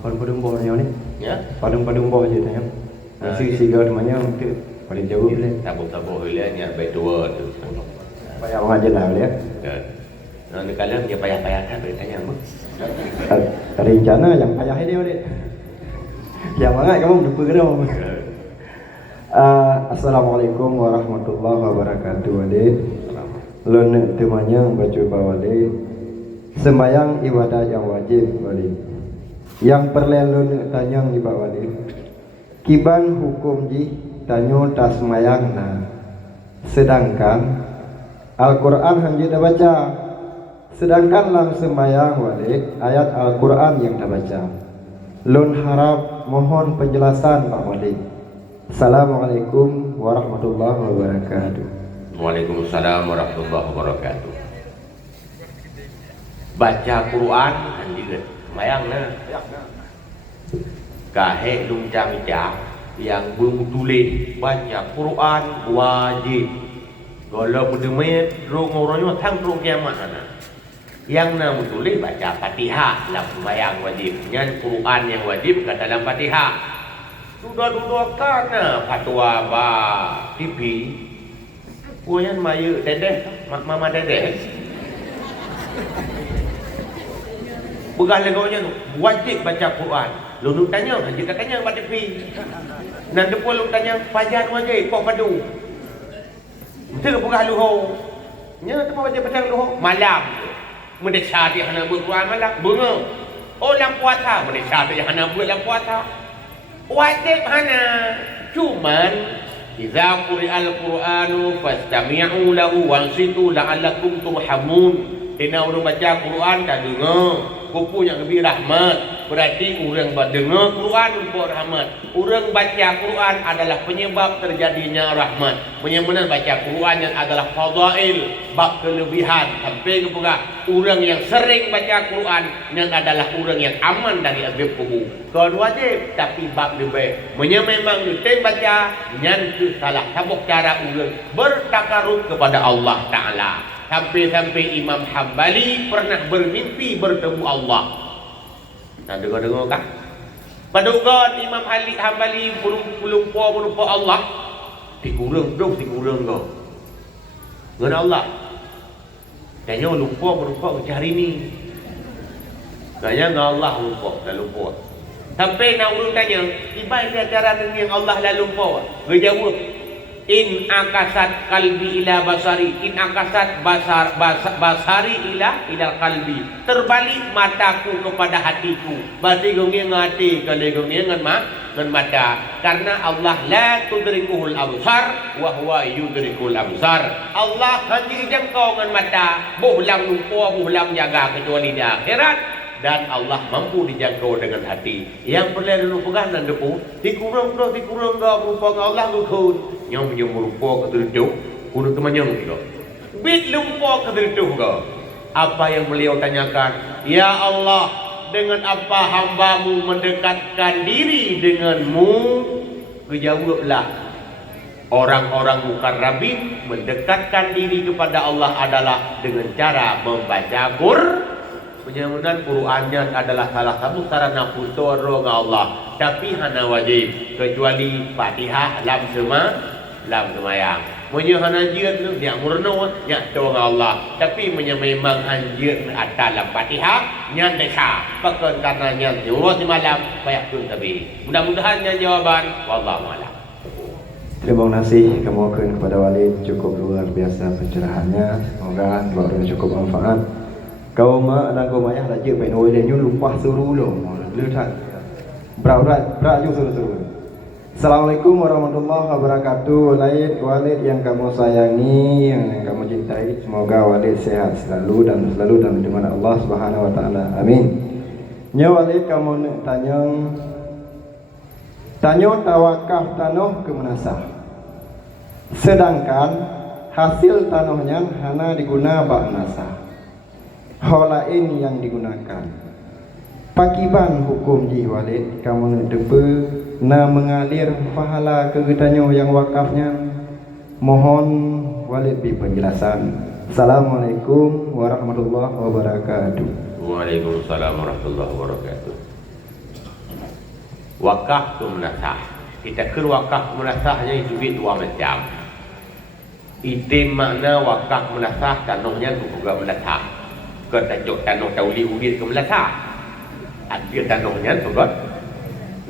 Padung-padung bawahnya ni. Ya. Padung-padung bawah je tanya. Nasi sigar namanya untuk paling jauh boleh. Tabung-tabung hilangnya betul tu. Payah orang je lah dia. Ya. Nanti kalian dia payah-payah kan beritanya apa? Rencana yang payah dia dia. Yang mana kamu lupa ke dong? Assalamualaikum warahmatullahi wabarakatuh. Adik. Lon temanya baca bawale. Sembayang ibadah yang wajib wali. Yang perlelun tanyang di bawale. Kiban hukum ji tanyo tas sembayang na. Sedangkan Al-Quran hanya dah baca. Sedangkan dalam sembayang wali ayat Al-Quran yang dah baca. Lun harap mohon penjelasan Pak Wali. Assalamualaikum warahmatullahi wabarakatuh. Waalaikumsalam warahmatullahi wabarakatuh. Baca Quran kan juga sembahyang nah. Kahe luncang ijak yang belum tulis baca Quran wajib. Kalau berdemit rung orangnya tang rung kiamat sana. Yang nak tulis baca Fatihah dalam sembahyang wajib. Yang Quran yang wajib kata dalam Fatihah. Duda-duda kana fatwa ba TV. Puan maya dedeh, mama dedeh. Pegang legaunya tu, wajib baca Quran. Lu tanya, haji katanya baca TV. Nanti pun lu tanya, fajar wajib, kok padu. Betul ke pegang luho? Nya tu baca baca luho malam. Mendesah dia hana buat Quran malam, bunga. Oh dalam puasa, mendesah dia hana buat dalam puasa. Wajib hana. Cuman idza quri'al Qur'anu fastami'u lahu wansitu la'allakum turhamun. Kena orang baca Quran tak dengar, kupu yang lebih rahmat. Berarti orang dengar Quran untuk rahmat. Orang baca Quran adalah penyebab terjadinya rahmat. Menyebabkan baca Quran yang adalah fadail, bab kelebihan. Sampai kepada orang yang sering baca Quran yang adalah orang yang aman dari azab kubur. Kau wajib tapi bab lebih. Memang kita baca yang salah sabuk cara orang bertakarub kepada Allah Ta'ala. Sampai-sampai Imam Hambali pernah bermimpi bertemu Allah. Nak dengar-dengar kah? Paduka Imam Hambali merupa Allah. Dikurang kau. Dengan Allah. Tanya lupa merupa macam hari ni. Kaya dengan Allah dah lupa. Sampai nak urut tanya, tiba dia cara dengan Allah dah lupa. Dia jawab, in akasat kalbi ila basari, in akasat basari ila kalbi. Terbalik mataku kepada hatiku. Berarti gongnya ngati kalau gongnya ngan mata. Karena Allah la tudrikuhul absar wa huwa yudrikul absar. Allah hanya jangkau ngan mata, bohlam lupa, bohlam jaga kecuali di akhirat. Dan Allah mampu dijangkau dengan hati. Yang perlu pegang dan depu, dikurang berupa Allah gukun. Yang merupa ketertuh, kudu kemanyang juga. Bit lupa ketertuh kau. Apa yang beliau tanyakan? Ya Allah, dengan apa hambamu mendekatkan diri denganmu? Kejawablah. Orang-orang mukarrabin mendekatkan diri kepada Allah adalah dengan cara membaca Penyamanan Qurannya adalah salah satu sarana putar dengan Allah. Tapi hana wajib kecuali Fatihah lam semayang. Punya hana jiat tu yang murno nya dengan Allah. Tapi memang anjir atas dalam Fatihah nya desa. Pakai karena nya Allah di malam banyak pun tapi. Mudah-mudahan nya jawaban wallahu a'lam. Terima kasih kepada Wali, cukup luar biasa pencerahannya. Semoga doa cukup manfaat. Kau mak dan kau mayah raja pai noi le nyu lupa suruh lo le thang berat ju suruh. Assalamualaikum warahmatullahi wabarakatuh. Walid yang kamu sayangi, yang kamu cintai, semoga Walid sehat selalu dan dalam lindungan Allah Subhanahu wa taala. Amin. Nya Walid kamu tanya tawakaf tanah ke menasah. Sedangkan hasil tanahnya hana diguna bak nasah. Hal lain yang digunakan. Pakiban hukum ji Walid kamu nak depa na mengalir pahala kegetanyo yang wakafnya. Mohon Walid beri penjelasan. Assalamualaikum warahmatullahi wabarakatuh. Waalaikumsalam warahmatullahi wabarakatuh. Wakaf tu menasah. Kita ke wakaf menasahnya juga dua macam. Itim makna wakaf menasah tanahnya juga menasah. Ke tajuk tanah tauli-uli ke menasah. Arti tanahnya juga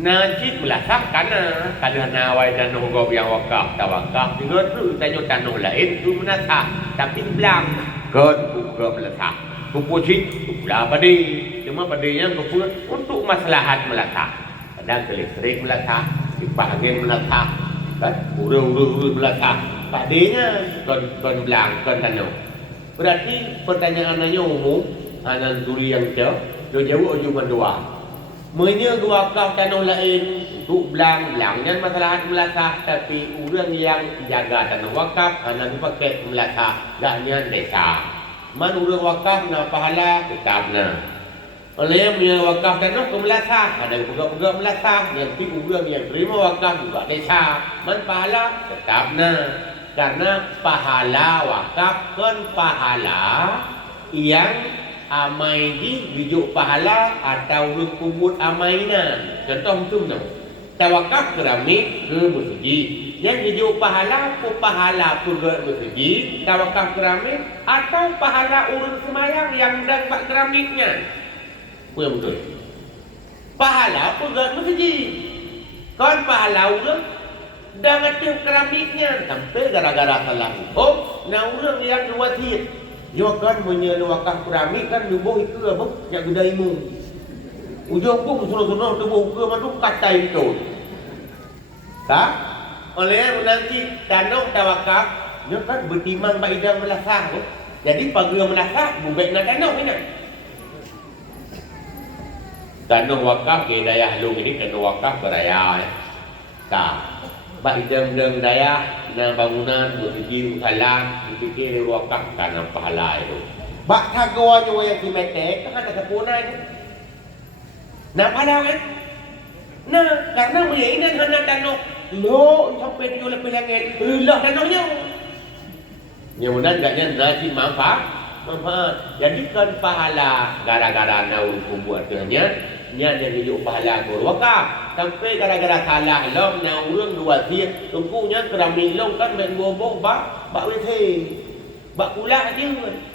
najib melasah karena awal tanah gop yang wakaf tawakaf juga tu tajuk tanah lain tu menasah tapi belang kan juga melasah kupusit pula padi cuma padinya kuput untuk maslahat melasah kadang ke listrik melasah kipas angin melasah kan urang-urang melasah padinya kan belang kan tanah berarti pertanyaannya umum anan turi yang jauh ujung dua menyewakaf tanah lain untuk belangnya masalah melasah tapi orang yang jaga tanah wakaf hanya dipakai melasah gaknya desa man orang wakaf na pahala tetapna oleh yang wakaf tanah ke melasah ada pegang-pegang melasah yang ti orang yang terima wakaf juga desa man pahala tetapna karena pahala wakaf kan pahala yang amai di bijuk pahala atau kubur amainan. Contoh macam tu. Tawakaf keramik ke masjid. Yang bijuk pahala ke pahala pergi masjid. Tawakaf keramik atau pahala urun semayang yang dapat keramiknya. Apa yang betul? Pahala pergi masjid. Kan pahala urun dah ngetim keramiknya. Sampai gara-gara salah hukum. Nah urun yang luatir. Dia kan menyelawakah keramik kan nubuh itu apa? Yang gedaimu. Ujung pun suruh-suruh nubuh ke mana katai itu. Tak? Oleh nanti tanah tawakaf, dia kan bertimang baidang melasah. Jadi pagi melasah, bubek nak tanah ni nak. Tanah wakaf ke daya long ini tanah wakaf beraya. Tak. Baidang daya na bangunan berhiji usalan dipikir wakaf karena pahala itu. Bak thagawa nyo yang dimete kan ada sepuna itu. Na pahala kan? Nah, karena meyakinan hana tanah lo sampai dia lebih langit. Lah tanahnya. Nyamunan gaknya najib manfaat. Jadi kan pahala gara-gara naul kubuat tuanya niat dia hidup pahala guru wakaf sampai gara-gara salah long na urang dua tiap tungkunya keramik long kan main bobok bak WC bak pula aja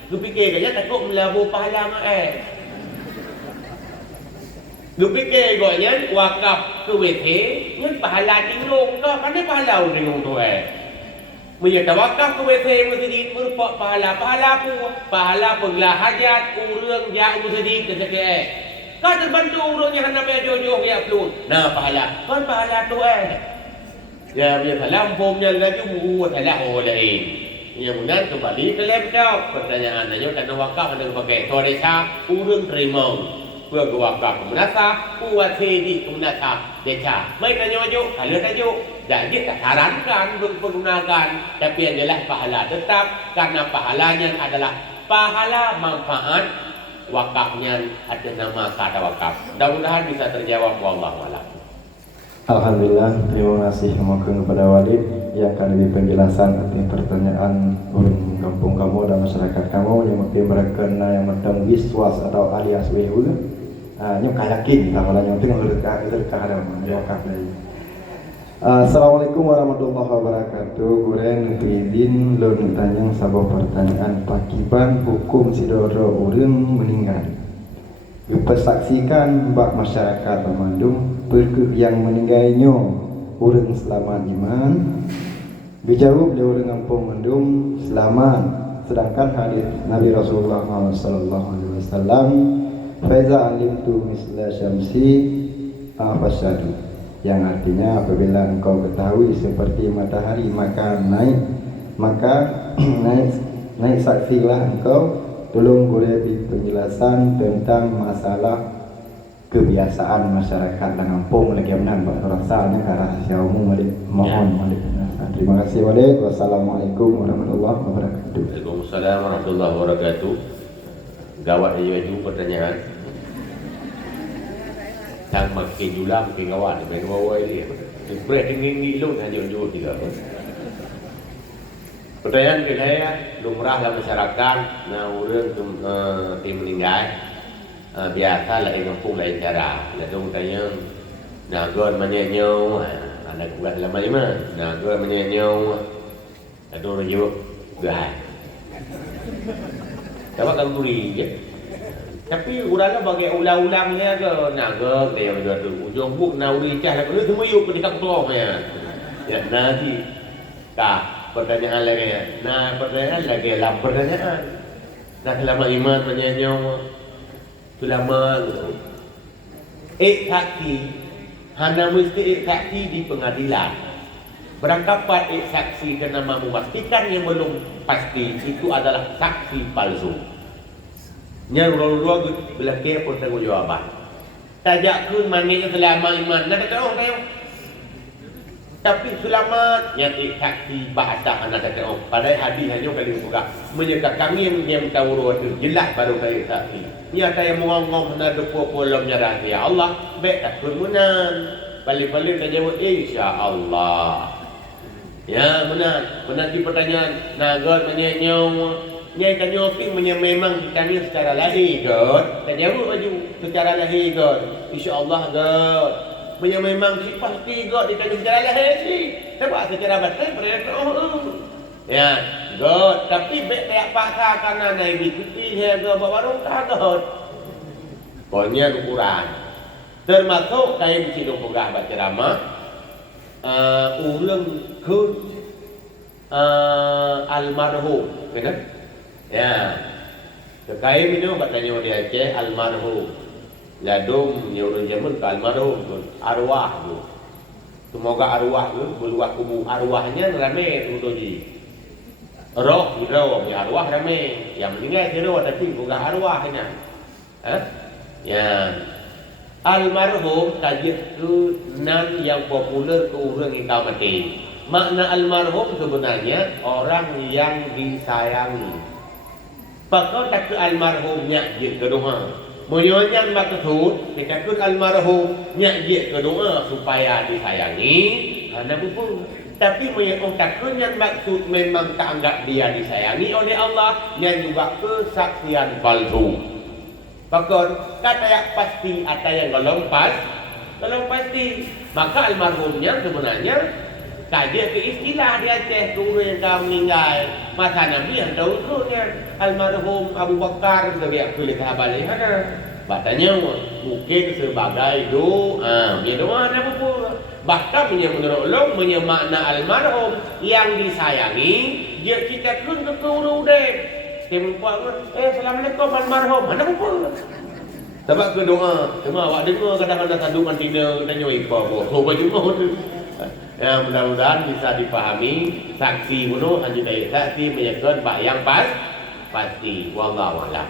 lu fikir kaya takut melabu pahala mak lu fikir gonya wakaf ke WC nya pahala tinglong ke mana pahala urang tu Maya tawakaf ke WC masjid merupakan pahala penglah hajat urang yang masjid kesekian kau terbantu urang yang hendak jodoh ya pelun. Nah pahala, kan pahala tu Ya dia salam pomnya lagi buat salah lain. Yang benar kembali ke laptop. Pertanyaan nanya tanah wakaf ada pakai to desa urang terima. พื่อwakaf menasa, buat sedi menasa desa. Mai tanya maju, kalau tajuk jadi tak sarankan untuk menggunakan tapi adalah pahala tetap karena pahalanya adalah pahala manfaat wakafnya ada nama kata wakaf. Mudah-mudahan bisa terjawab wallahu a'lam. Alhamdulillah, terima kasih mohon kepada Walid yang akan lebih penjelasan atas pertanyaan urang kampung kamu dan masyarakat kamu yang mungkin berkena yang mentang wiswas atau alias wehu. Nyok yakin kalau yang tengah berkah ada wakaf lagi. Assalamualaikum warahmatullahi wabarakatuh. Guren izin lo tanya sabab pertanyaan pakiban hukum sidoro urang meninggal. Dipersaksikan bak masyarakat Bandung perkut yang meninggalnya urang selamat iman. Dijawab oleh orang kampung Bandung selamat. Sedangkan hadis Nabi Rasulullah sallallahu alaihi wasallam faiza alimtu misla syamsi afasadu, yang artinya apabila engkau ketahui seperti matahari maka naik saksilah engkau. Tolong boleh penjelasan tentang masalah kebiasaan masyarakat dan kampung lagi menang rasanya ke rahasia umum mohon terima kasih Walik. Wassalamualaikum warahmatullahi wabarakatuh. Waalaikumsalam warahmatullahi wabarakatuh. Gawataju pertanyaan tang makin jula makin gawat main bawa ini break tinggi lu hanya jujur juga. Pertanyaan saya lumrahlah masyarakat na urang tim meninggal biasa lain kampung lain cara. Lalu tanya nagon menyenyo, anak buat lama lima. Nagon menyenyo, lalu rujuk gah. Dapat kamu turi je. Tapi urangnya bagi ulang-ulangnya ke nagon dia berdoa tu. Ujung buk nauri cah lagu tu semua yuk ketika ketua ya. Ya nanti tak pertanyaan lagi. Nah pertanyaan lagi dalam pertanyaan. Nah selama iman menyenyo selama saksi hanya mesti saksi di pengadilan. Berangkapan saksi kena memastikan yang belum pasti itu adalah saksi palsu. Nya dua-dua belakang pertanggungjawaban. Tajak kun manggil selama iman. Nak kata orang tahu. Tapi selamat yang saksi bahasa anak kata orang. Padahal hadis hanya kali buka menyekat kami yang tahu itu jelas baru kali saksi. Ia saya mengongong hendak depu pulamnya rahsia Allah. Baik tak kemunan. Balik-balik dia jawab insya-Allah. Ya benar. Menanti pertanyaan nagar menyenyau. Nyai tanya opik memang ditanya secara lahir kot. Tak jawab baju secara lahir kot. InsyaAllah kot. Memang si pasti kot ditanya secara lahir si. Sebab secara batin mereka ya kot. Tapi baik tak paksa kerana naik ikuti saya ke bawa rongkah kot. Pokoknya ukuran. Termasuk saya di sini pegah baca ceramah. Ulang ke almarhum. Benar? Ya, kekaya minum katanya di Aceh almarhum, ladung nyuruh jamun ke almarhum arwah tu. Semoga arwah tu berluah kubur arwahnya ramai tu ji. Roh hidau ya arwah ramai, yang meninggal hidau tapi bukan arwahnya. Ya, almarhum tajik tu nan yang popular ke orang yang kau mati. Makna almarhum sebenarnya orang yang disayangi. Pakau tak ke almarhumnya je ke doa. Menyonya maksud dikatakan almarhum nyak je ke doa supaya disayangi. Hana pun. Tapi menyonya takkan yang maksud memang tak anggap dia disayangi oleh Allah, yang juga kesaksian palsu. Pakau kata yang pasti atau yang belum pasti. Maka almarhumnya sebenarnya kajian ke istilah di Aceh dulu yang kau meninggal. Masa Nabi yang tahu turunnya almarhum Abu Bakar sebagai kulit balik ada. Batanya mungkin sebagai doa. Dia doa ada apa? Bahkan menurut makna almarhum yang disayangi dia kita kun ke urudep. Tempat assalamualaikum almarhum. Ada apa? Sebab ke doa. Cuma awak dengar kadang-kadang kandungan tidak tanya ikut. So baju tu. Ya, mudah-mudahan bisa dipahami saksi bunuh anjing dari saksi menyebutkan pak yang pasti wallahu a'lam.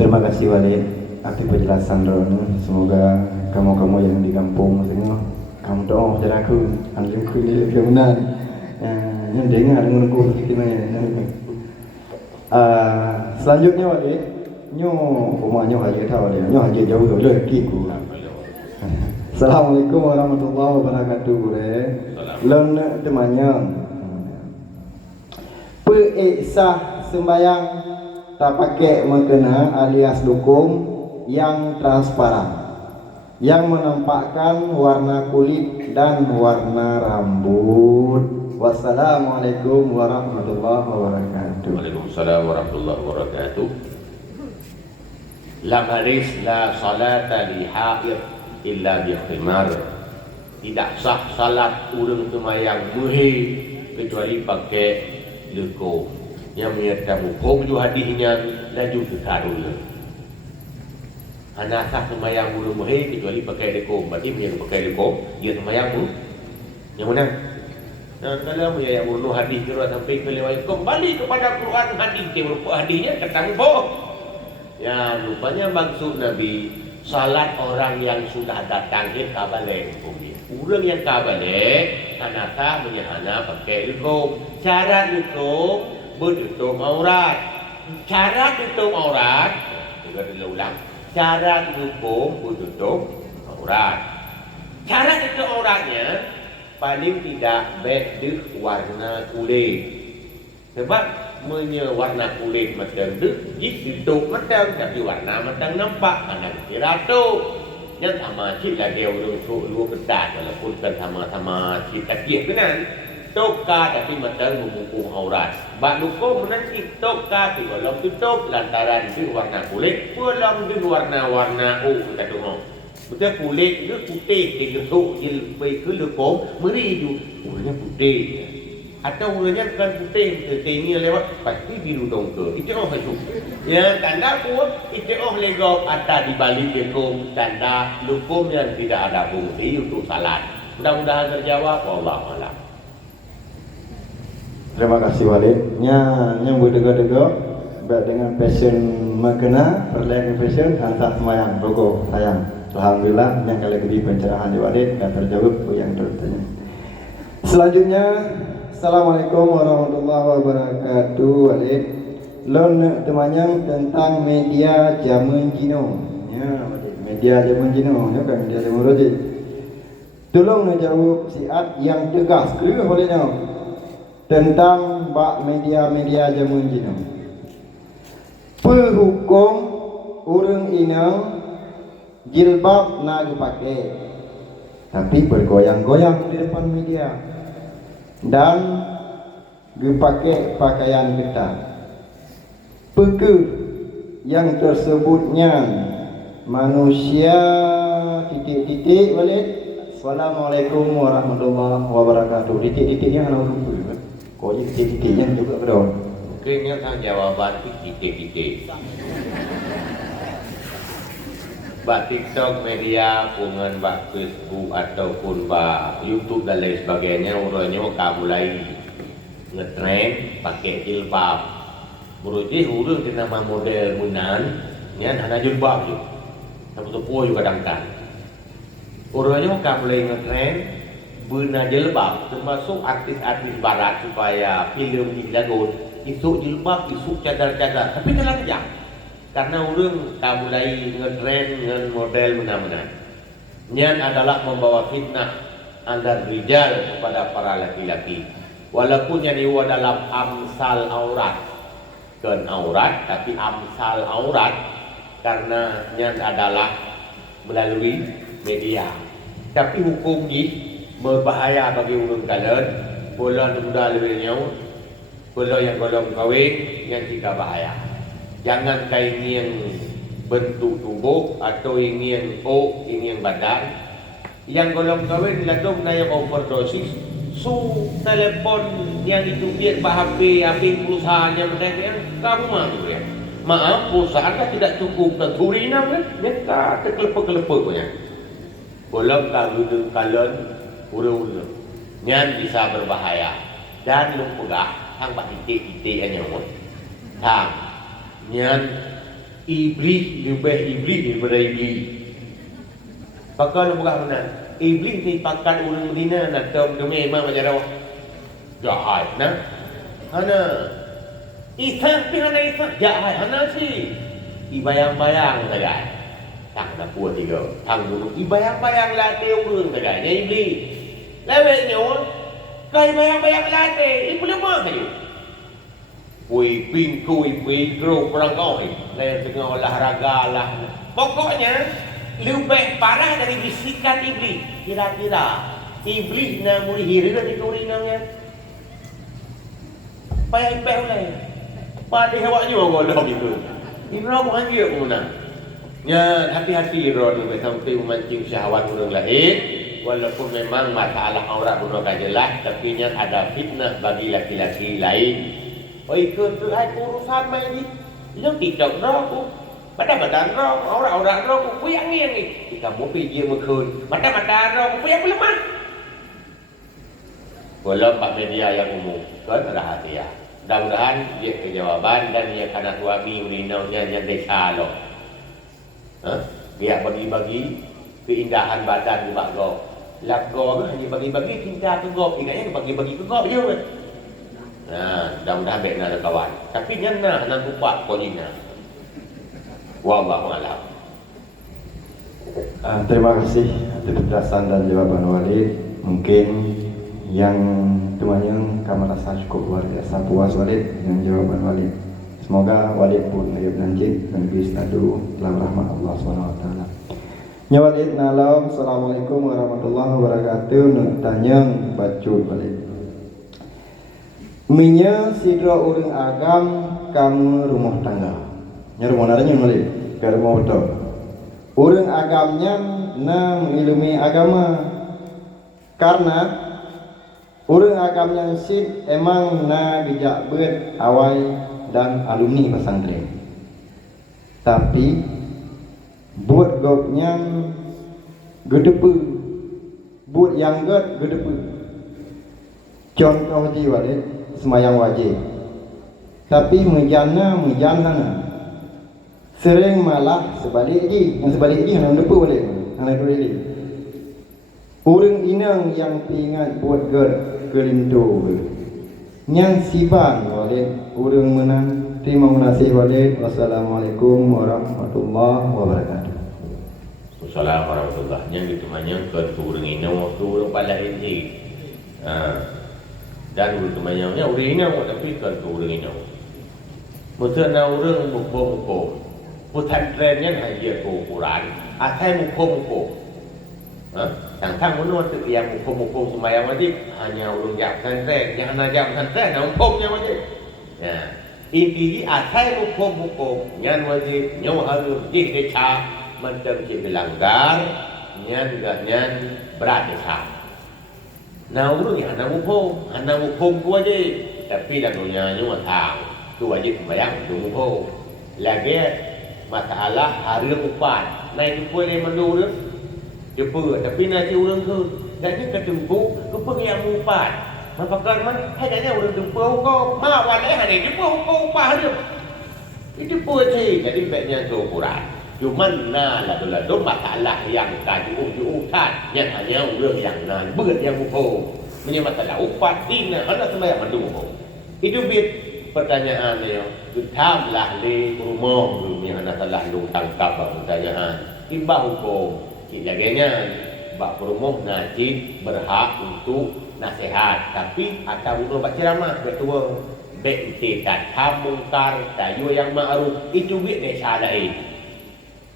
Terima kasih Wali atas penjelasan Rono. Semoga kamu-kamu yang di kampung semua kamu doa jadi aku anjingku ni kemudian yang dengar dengan aku gimana. Selanjutnya Wali nyo rumahnya haji tahu dia nyo haji jauh tu rezekiku. Assalamualaikum warahmatullahi wabarakatuh. Lon temannya. Peisah sembayang tak pakai mukena alias dukung yang transparan yang menampakkan warna kulit dan warna rambut. Wassalamualaikum warahmatullahi wabarakatuh. Waalaikumsalam warahmatullahi wabarakatuh. Lam hadis la salata li haid illa bi khimar. Tidak sah salat urang semayang muhi kecuali pakai lekong. Yang menyertai hukum itu hadisnya laju ke karul. Anak sah semayang urang muhi kecuali pakai lekong. Berarti dia pakai lekong dia semayang mu. Yang mana? Dan kalau yang bunuh hadis itu sampai ke lewat kembali kepada Quran hadis dia berupa hadisnya ketemu bohong. Ya rupanya maksud Nabi salat orang yang sudah datang ke kabale hukumnya. Orang yang kabale tanaka menyahana pakai hukum. Cara itu bertutup aurat. Cara tutup aurat juga diulang. Cara hukum bertutup aurat. Cara tutup auratnya paling tidak baik warna kulit. Sebab punya warna kulit macam tu, hidup macam tapi warna macam nampak anak kira tu. Yang sama cik lah dia urung luar ketat walaupun kan sama-sama cik takik kenan. Toka tapi macam memukul aurat. Bak lukum nanti toka tapi kalau tutup lantaran itu warna kulit, pulang itu warna-warna kita tengok. Betul kulit itu putih, dia getuk, dia ke lukum, meri itu warna putih. Atau warnanya bukan putih, ini lewat pasti biru dongker. Itu orang itu. Ya tanda pun itu orang legok atas di balik lukum, tanda lukum yang tidak ada fungsi untuk salat. Mudah-mudahan terjawab. Wallahu a'lam. Terima kasih Walid. Yang berdega-dega dengan passion makna, perlahan passion hantar semayang rokok sayang. Alhamdulillah yang kali lebih pencerahan di Walid dan terjawab yang bertanya. Selanjutnya, Assalamualaikum warahmatullahi wabarakatuh. Walid, lon temanyang tentang media zaman Cina. Ya, media zaman Cina, ya kan media zaman Roji. Tolong jawab siat yang tegas, clear bolehnya. Tentang bak media-media zaman Cina. Perhukum orang inang jilbab nak dipakai, tapi bergoyang-goyang di depan media dan dipakai pakaian ketat. Perkara yang tersebutnya manusia titik-titik balik. Assalamualaikum warahmatullahi wabarakatuh. Titik-titiknya ana lupa. Kau ini titik-titiknya juga berdoa. Mungkinnya kan jawaban itu titik-titik. Bak TikTok media, pungan bak Facebook ataupun bak YouTube dan lain sebagainya, orangnya akan mulai ngetrend pakai jilbab. Berarti orang di nama model munan, ni hanya jilbab je. Tapi tu pun juga kadang-kadang. Orangnya akan mulai ngetrend guna jilbab, termasuk artis-artis barat supaya filem dilagun isu jilbab, isu cadar-cadar, tapi dalam jam. Karena orang tak mulai ngetrend dengan model mana-mana. Niat adalah membawa fitnah antara rijal kepada para laki-laki. Walaupun yang itu dalam amsal aurat, bukan aurat tapi amsal aurat, karena niat adalah melalui media. Tapi hukum ini berbahaya bagi orang kalian. Bola muda lebih nyawa, bola yang belum kahwin yang tidak bahaya. Jangan kain yang bentuk tubuh atau ini yang ini yang badan. Yang belum kahwin langsung naik overdosis. Telepon yang itu dia HP perusahaannya mereka kamu mahu ya. Maaf, perusahaan tidak cukup terturinam kan? Mereka terkelepek-kelepek punya. Belum kalau kalian urut-urut, yang bisa berbahaya dan lu pegah hang bak titik-titik yang nyamuk. Hang yang iblis lebih iblis daripada iblis. Pakai lu pegah mana? Iblis ni pakai orang Medina nak demi memang macam dah jahat nah. Hana Isa pi hana Isa jahat hana si. Ibayang-bayang saja. Tak nak puas tiga. Hang dulu ibayang-bayang latih orang saja. Dia iblis. Lewetnya kai bayang-bayang latih, ibu lemah saja. Kui pingkro perang kau ni. Lain tengah olahraga lah. Pokoknya lebih parah dari bisikan iblis. Kira-kira iblis nak muli hira di kurinangnya. Payah-payah oleh. Pada hawaknya orang gitu. Iblis bukan dia pun nak. Ya, hati-hati Ron sampai memancing syahwat orang lain. Walaupun memang masalah aurat belum jelas, tapi yang ada fitnah bagi laki-laki lain. Oi, tu hai urusan main ni. Yang TikTok rok, badan rok, aurat rok, yang ni. Kita mau pergi mekun, mata rok, yang lemah. Belum pak media yang umum, kan rahasia. Mudah-mudahan dia kejawaban dan dia karena suami urinaunya yang desa lo. Dia bagi-bagi keindahan badan di bakgo. Lago hanya bagi-bagi cinta ke gop, ingatnya bagi-bagi ke gop je. Nah, mudah-mudahan baik nak kawan. Tapi jangan nak lupa konyina. Wallahu a'lam. Terima kasih atas penjelasan dan jawaban Walid. Mungkin yang temannya kami rasa cukup luar biasa puas Walid dengan jawaban Walid. Semoga Walid pun ayub nanjik dan bisa adu dalam rahmat Allah SWT. Nya Walid nalam, Assalamualaikum warahmatullahi wabarakatuh. Nak tanya baca Walid. Minya sidra urang agam kamu rumah tangga. Nya rumah naranya Walid, ke rumah betul. Urang agamnya na mengilumi agama. Karena urang agamnya sid emang na bijak bet awal dan alumni pesantren. Tapi buat gopnya gedepe, buat yang gedepe. Contoh di Walid semayang wajib. Tapi menjana sering malah sebalik ji, yang sebalik ji hang depe Walid. Hang depe Walid. Urang inang yang pingat buat kelintu. Yang siban Walid urang menang. Terima kasih Walid. Wassalamualaikum warahmatullahi wabarakatuh. Assalamualaikum warahmatullahi. Yang ditemanya ke urang inang waktu urang pada ini. Dan urang temannya urang inang tapi ke urang inang. Mungkin urang muko. Putan trennya hanya ke Quran. Atai muko. Tang menurut yang muko semayang wajib hanya urang jam pesantren, yang hanya jam pesantren, mukonya wajib. Ya, inti atai muko, yang wajib, yang harus dikeca, macam dilanggar, yang berat besar. Nah urang yang hanya muko wajib, tapi dalamnya nyawa tang, tu wajib semayang tu muko. Lagi masalah hari upan, naik tu boleh menurut. Jepur, tapi nanti orang tu jadi ketempu, tu pergi yang upat. Maka man, hai kaya orang jepur kau, mawan hari jepur kau upah dia. Itu pun jadi baiknya tu Quran. Cuman lado masalah yang tadi urutan yang hanya orang yang berat yang upo. Punya masalah upat ini, hendak sembahyang mendukung. Itu bit pertanyaan dia. Tamlah di rumah yang hendak telah lu tangkap pertanyaan. Tiba hukum. Laganya bak perumuh najib berhak untuk nasihat, tapi atau untuk baca ceramah betul beitikat hamungkar tayu yang ma'ruf itu bit ne syadai.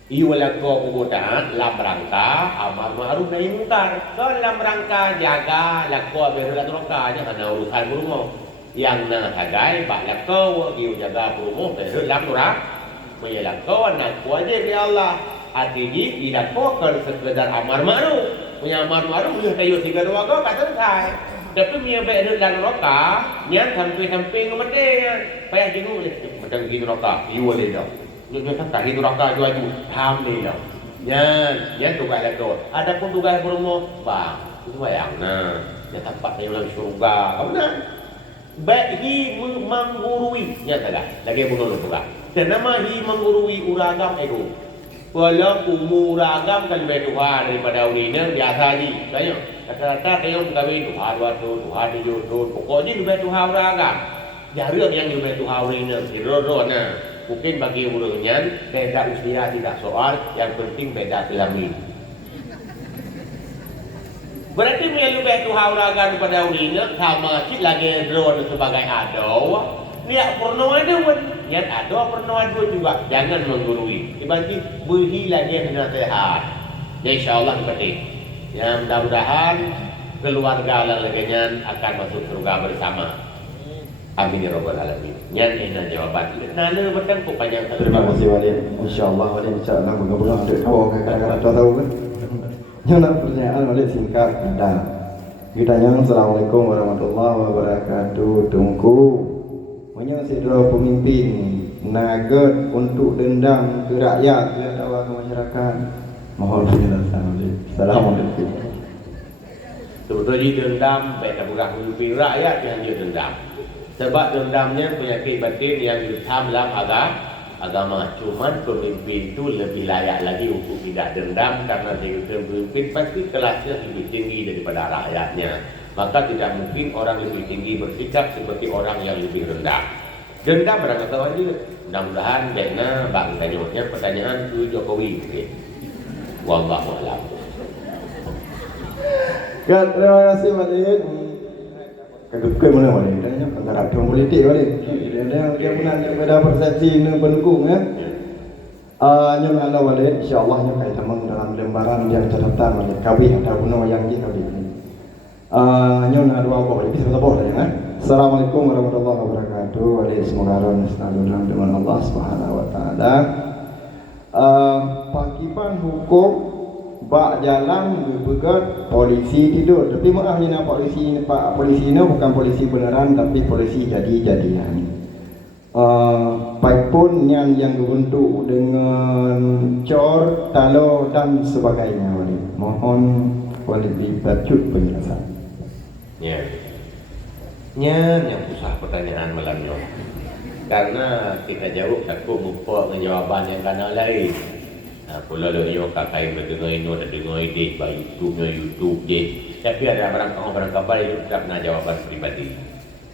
Iu laku kegodaan dalam rangka amar ma'ruf nahi mungkar. Dalam rangka jaga laku berlaku-lakunya hanya urusan perumuh. Yang na hagai bak laku iu jaga perumuh dalam surah menyelaku nak wajib ya Allah. Artinya tidak fokus sekedar amar ma'ruf. Punya amar ma'ruf punya tayu 3 2 kau tak selesai. Tapi punya baik dan roka, yang sampai ngemetin. Payah jenuh boleh macam gitu roka, you boleh dah. Dia tak gitu roka jual tu, ham ni dah. Yang tugas lekor. Adapun tugas berumur, bang, itu bayang nah. Dia tempat yang dalam syurga. Kamu nak? Baik hi menggurui, nyata dah. Lagi bunuh juga. Dan nama hi menggurui uragam ego. Walau umur agam kan lebih tua daripada urina biasa ni. Tanya, kata-kata tengok kami Tuhan waktu, Tuhan dijutun. Pokoknya lebih tua agam. Jarang yang lebih tua urina. Roh-rohnya. Mungkin bagi urangnya beda usia tidak soal. Yang penting beda kelamin. Berarti yang lebih tua agam daripada urina sama cik lagi roh sebagai adau. Lihat pernah ada pun. Yang ada pernah ada juga. Jangan menggurui. Tiba-tiba berhi lagi yang nasihat. Ya insyaAllah seperti. Ya mudah-mudahan keluarga lainnya akan masuk surga bersama. Amin ya Rabbal Alamin. Yang ini jawaban. Nala bertempuk panjang. Terima kasih Walid. InsyaAllah Walid insyaAllah moga-moga untuk kau kadang-kadang tahu kan. Yang nak pertanyaan Walid singkat ada. Kita yang Assalamualaikum warahmatullahi wabarakatuh. Tunggu. Sidra pemimpin nagat untuk dendam ke rakyat dan dakwah ke masyarakat. Mohon penjelasan. Assalamualaikum. Sebetulnya dendam baik bukan pemimpin rakyat yang dia dendam. Sebab dendamnya penyakit batin yang ditam dalam agama. Cuman pemimpin itu lebih layak lagi untuk tidak dendam karena dia pemimpin pasti kelasnya lebih tinggi daripada rakyatnya. Maka tidak mungkin orang lebih tinggi bersikap seperti orang yang lebih rendah. Dendam berangkat aja. Mudah-mudahan karena bang tanya pertanyaan ke Jokowi. Wallahu a'lam. Terima kasih Walid. Kagak mana wali, dia antara orang politik wali. Dia pun ada beda persepsi dengan pendukung ya. Yang ala wali, insyaallah yang kait tamang dalam lembaran yang catatan wali kawin atau kuno yang di kawin. Yang ada apa wali bisa bertabur ya. Assalamualaikum warahmatullahi wabarakatuh. Wali semoga ron selalu dalam dengan Allah Subhanahu wa taala. Pakipan hukum bak jalan bebegat polisi tidur, tapi maafnya polisi ini pak, polisi ini bukan polisi beneran tapi polisi jadi-jadian. Baik pun yang dibentuk dengan cor, talo dan sebagainya wali. Mohon wali dibacut penjelasan. Ya. Yang susah pertanyaan malam ni. Karena kita jawab takut lupa dengan jawapan yang kena lain. Pula lo kakai berdengar ini ada dengar ide by YouTube je. Tapi ada barang kapal itu tak nak jawapan pribadi.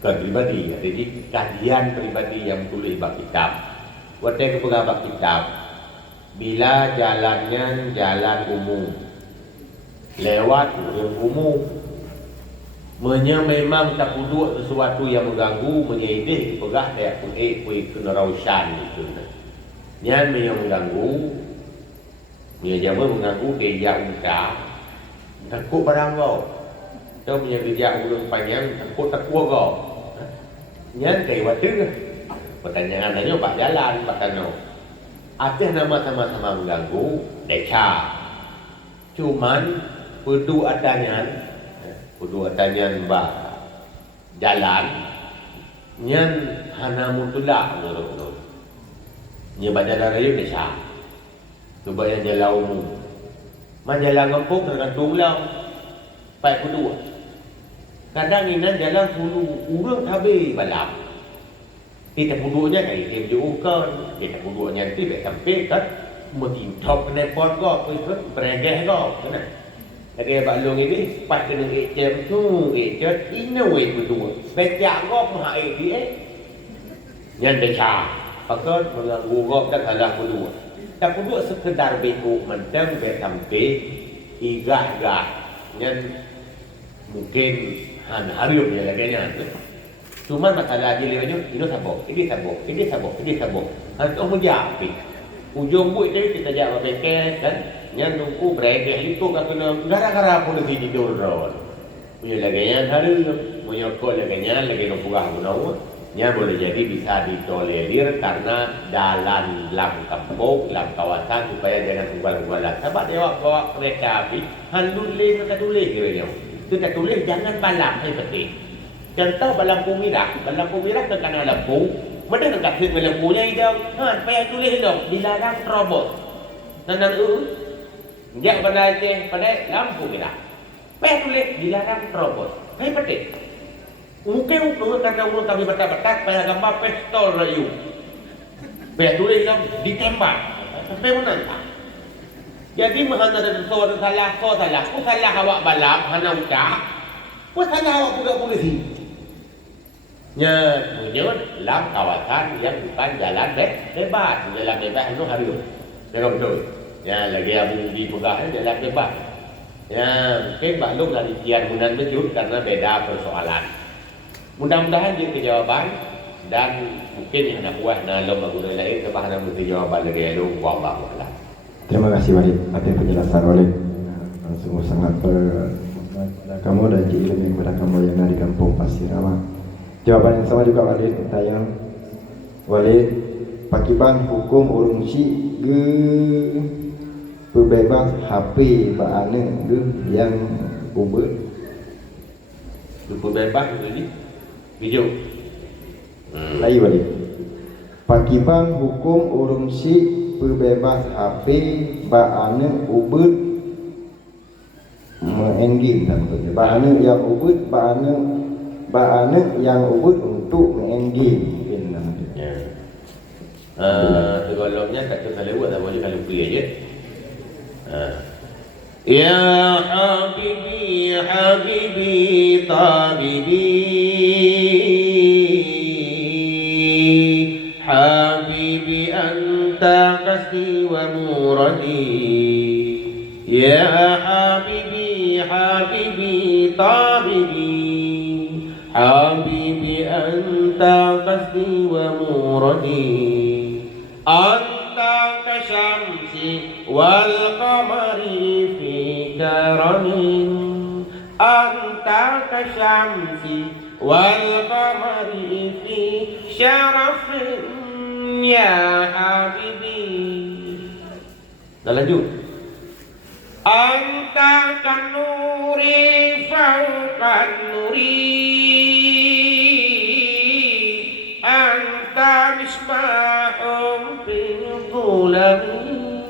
Pribadi, jadi kajian pribadi yang tulis bab kitab. Waktu kepegang bab kitab, bila jalannya jalan umum, lewat umum, memang tak duduk sesuatu yang mengganggu, menyeidih, dipegah kayak kui kenerausan itu. Yang mengganggu. Dia jama mengaku kerja usaha takut barang kau. Kau punya kerja ulun panjang takut kau. Nyan kai waktu pertanyaan tanya pak jalan pak kano. Atas nama sama-sama mengganggu deca. Cuman perdu adanya mbak jalan nyan hana mutulak menurut. Nya badan raya deca. Cuba yang jalan umum. Jalan kampung tergantung lah. Baik kedua. Kadang ini jalan puluh urang habis balap. Kita puluhnya dia jauhkan. Kita puluhnya nanti baik sampai kan. Mungkin top nepot kau. Beregeh kau. Lagi balong ini. Pas kena jam tu. Jam ini weh kedua. Becak kau maha dia. Yang decah. Pakai mengganggu kau tak kalah kedua. Tak perlu sekedar beku mentang bersampai igah-igah yang mungkin harium dia laganya. Cuma masalah dia lewatnya ini sabok. Harus menjawab. Ujung buat jadi kita jawab bengkel kan. Yang nunggu beregeh itu kena gara-gara polisi tidur ron. Punya laganya harium, punya kau laganya lagi nungguah gunawan. Nya boleh jadi bisa ditolerir karena dalam kampung, dalam kawasan supaya jangan ugal-ugalan. Sebab dia bawa kereta api, handulih mereka tulis dia. Kita tulis jangan balap ni penting. Contoh lampu merah kena lampu, mana nak kasih lampunya hidau. Payah tulis hidau, dilarang terobos. Nanang jak pada lampu merah. Payah tulis dilarang terobos. Payah penting. Mungkin karena ulun kami batak-batak payah gambar pistol rayu. Payah tulis dalam ditembak. Sampai mana tak? Jadi mahana ada so salah. Ku salah awak balap, hana ucap. Ku salah awak juga polisi. Menyebut dalam kawasan yang bukan jalan bebas. Jalan bebas itu harium. Tengok betul. Ya, lagi abu dipegah jalan bebas. Ya, mungkin maklum dari kian munan bejut karena beda persoalan. Mudah-mudahan dia kejawaban dan mungkin yang nak buat nalom guna lain kebahanan mesti jawapan dari lu wallah wala. Terima kasih wali atas penjelasan wali. Sungguh sangat kamu dan ilmu yang kepada kamu yang ada di kampung Pasir Ramah. Jawaban yang sama juga wali tayang wali pakiban hukum urung si ge bebas HP baane ge yang ubah bebas ini video. Lagi balik. Pakiban hukum urung si bebas HP baane ubud mengengging tentunya. Baane yang ubud baane yang ubud untuk mengengging. Ya. Tergolongnya tak terlewat tak boleh kalau free aja. Ya habibi habibi tabibi habibi anta qasdi wa muradi ya habibi habibi tabibi Habibi anta qasdi wa muradi, anta kasyamsi wal qamari fi karamin, anta kasyamsi wal qamari fi syarafin ya habibi. Dah lanjut. Anta kan nuri fauqan nuri, anta misbahum fil dhulami,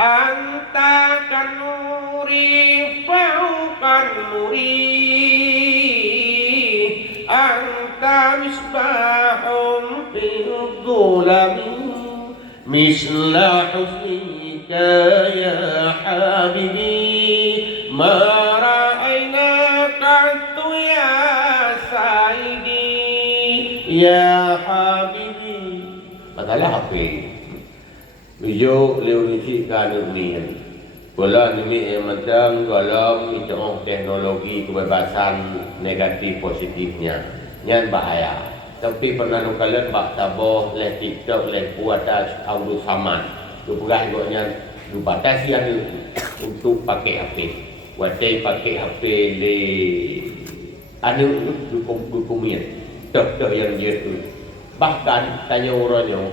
anta kan nuri fauqan nuri, anta misbahum fil dhulami, misla husnika ya habibi, ma ra'ayna qattu ya saidi ya habibi. Masalah apa? Video lewat ni kan ni. Bola ni macam dalam itu teknologi kebebasan negatif positifnya. Yang bahaya. Tapi pernah kalian bak tabah le TikTok le buat audio saman. Tu pegang ikutnya tu batasi ada untuk pakai HP. Watai pakai HP le ada dokumen. Tak yang dia tu. Bahkan tanya orangnya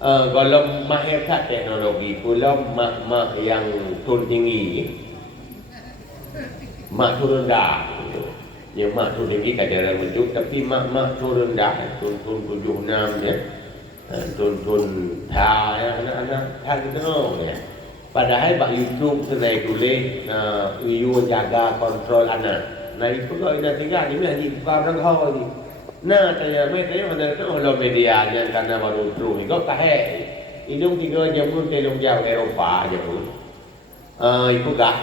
kalau mahir kat teknologi pula mak yang turun tinggi, mak turun rendah. Ya mak turun tinggi tak ada wujud, tapi mak turun rendah, turun 76 ya, turun tha ya, anak-anak tha gitu ya. Padahal bak YouTube senai tulis you jaga kontrol anak. Nah itu kalau ina tinggal ni hanya buka berangkau ni. Nah tanya mana tu kalau media yang karena baru turun ni kau kahai. Hidung 3 jam pun telung jauh Eropah je pun. Itu gak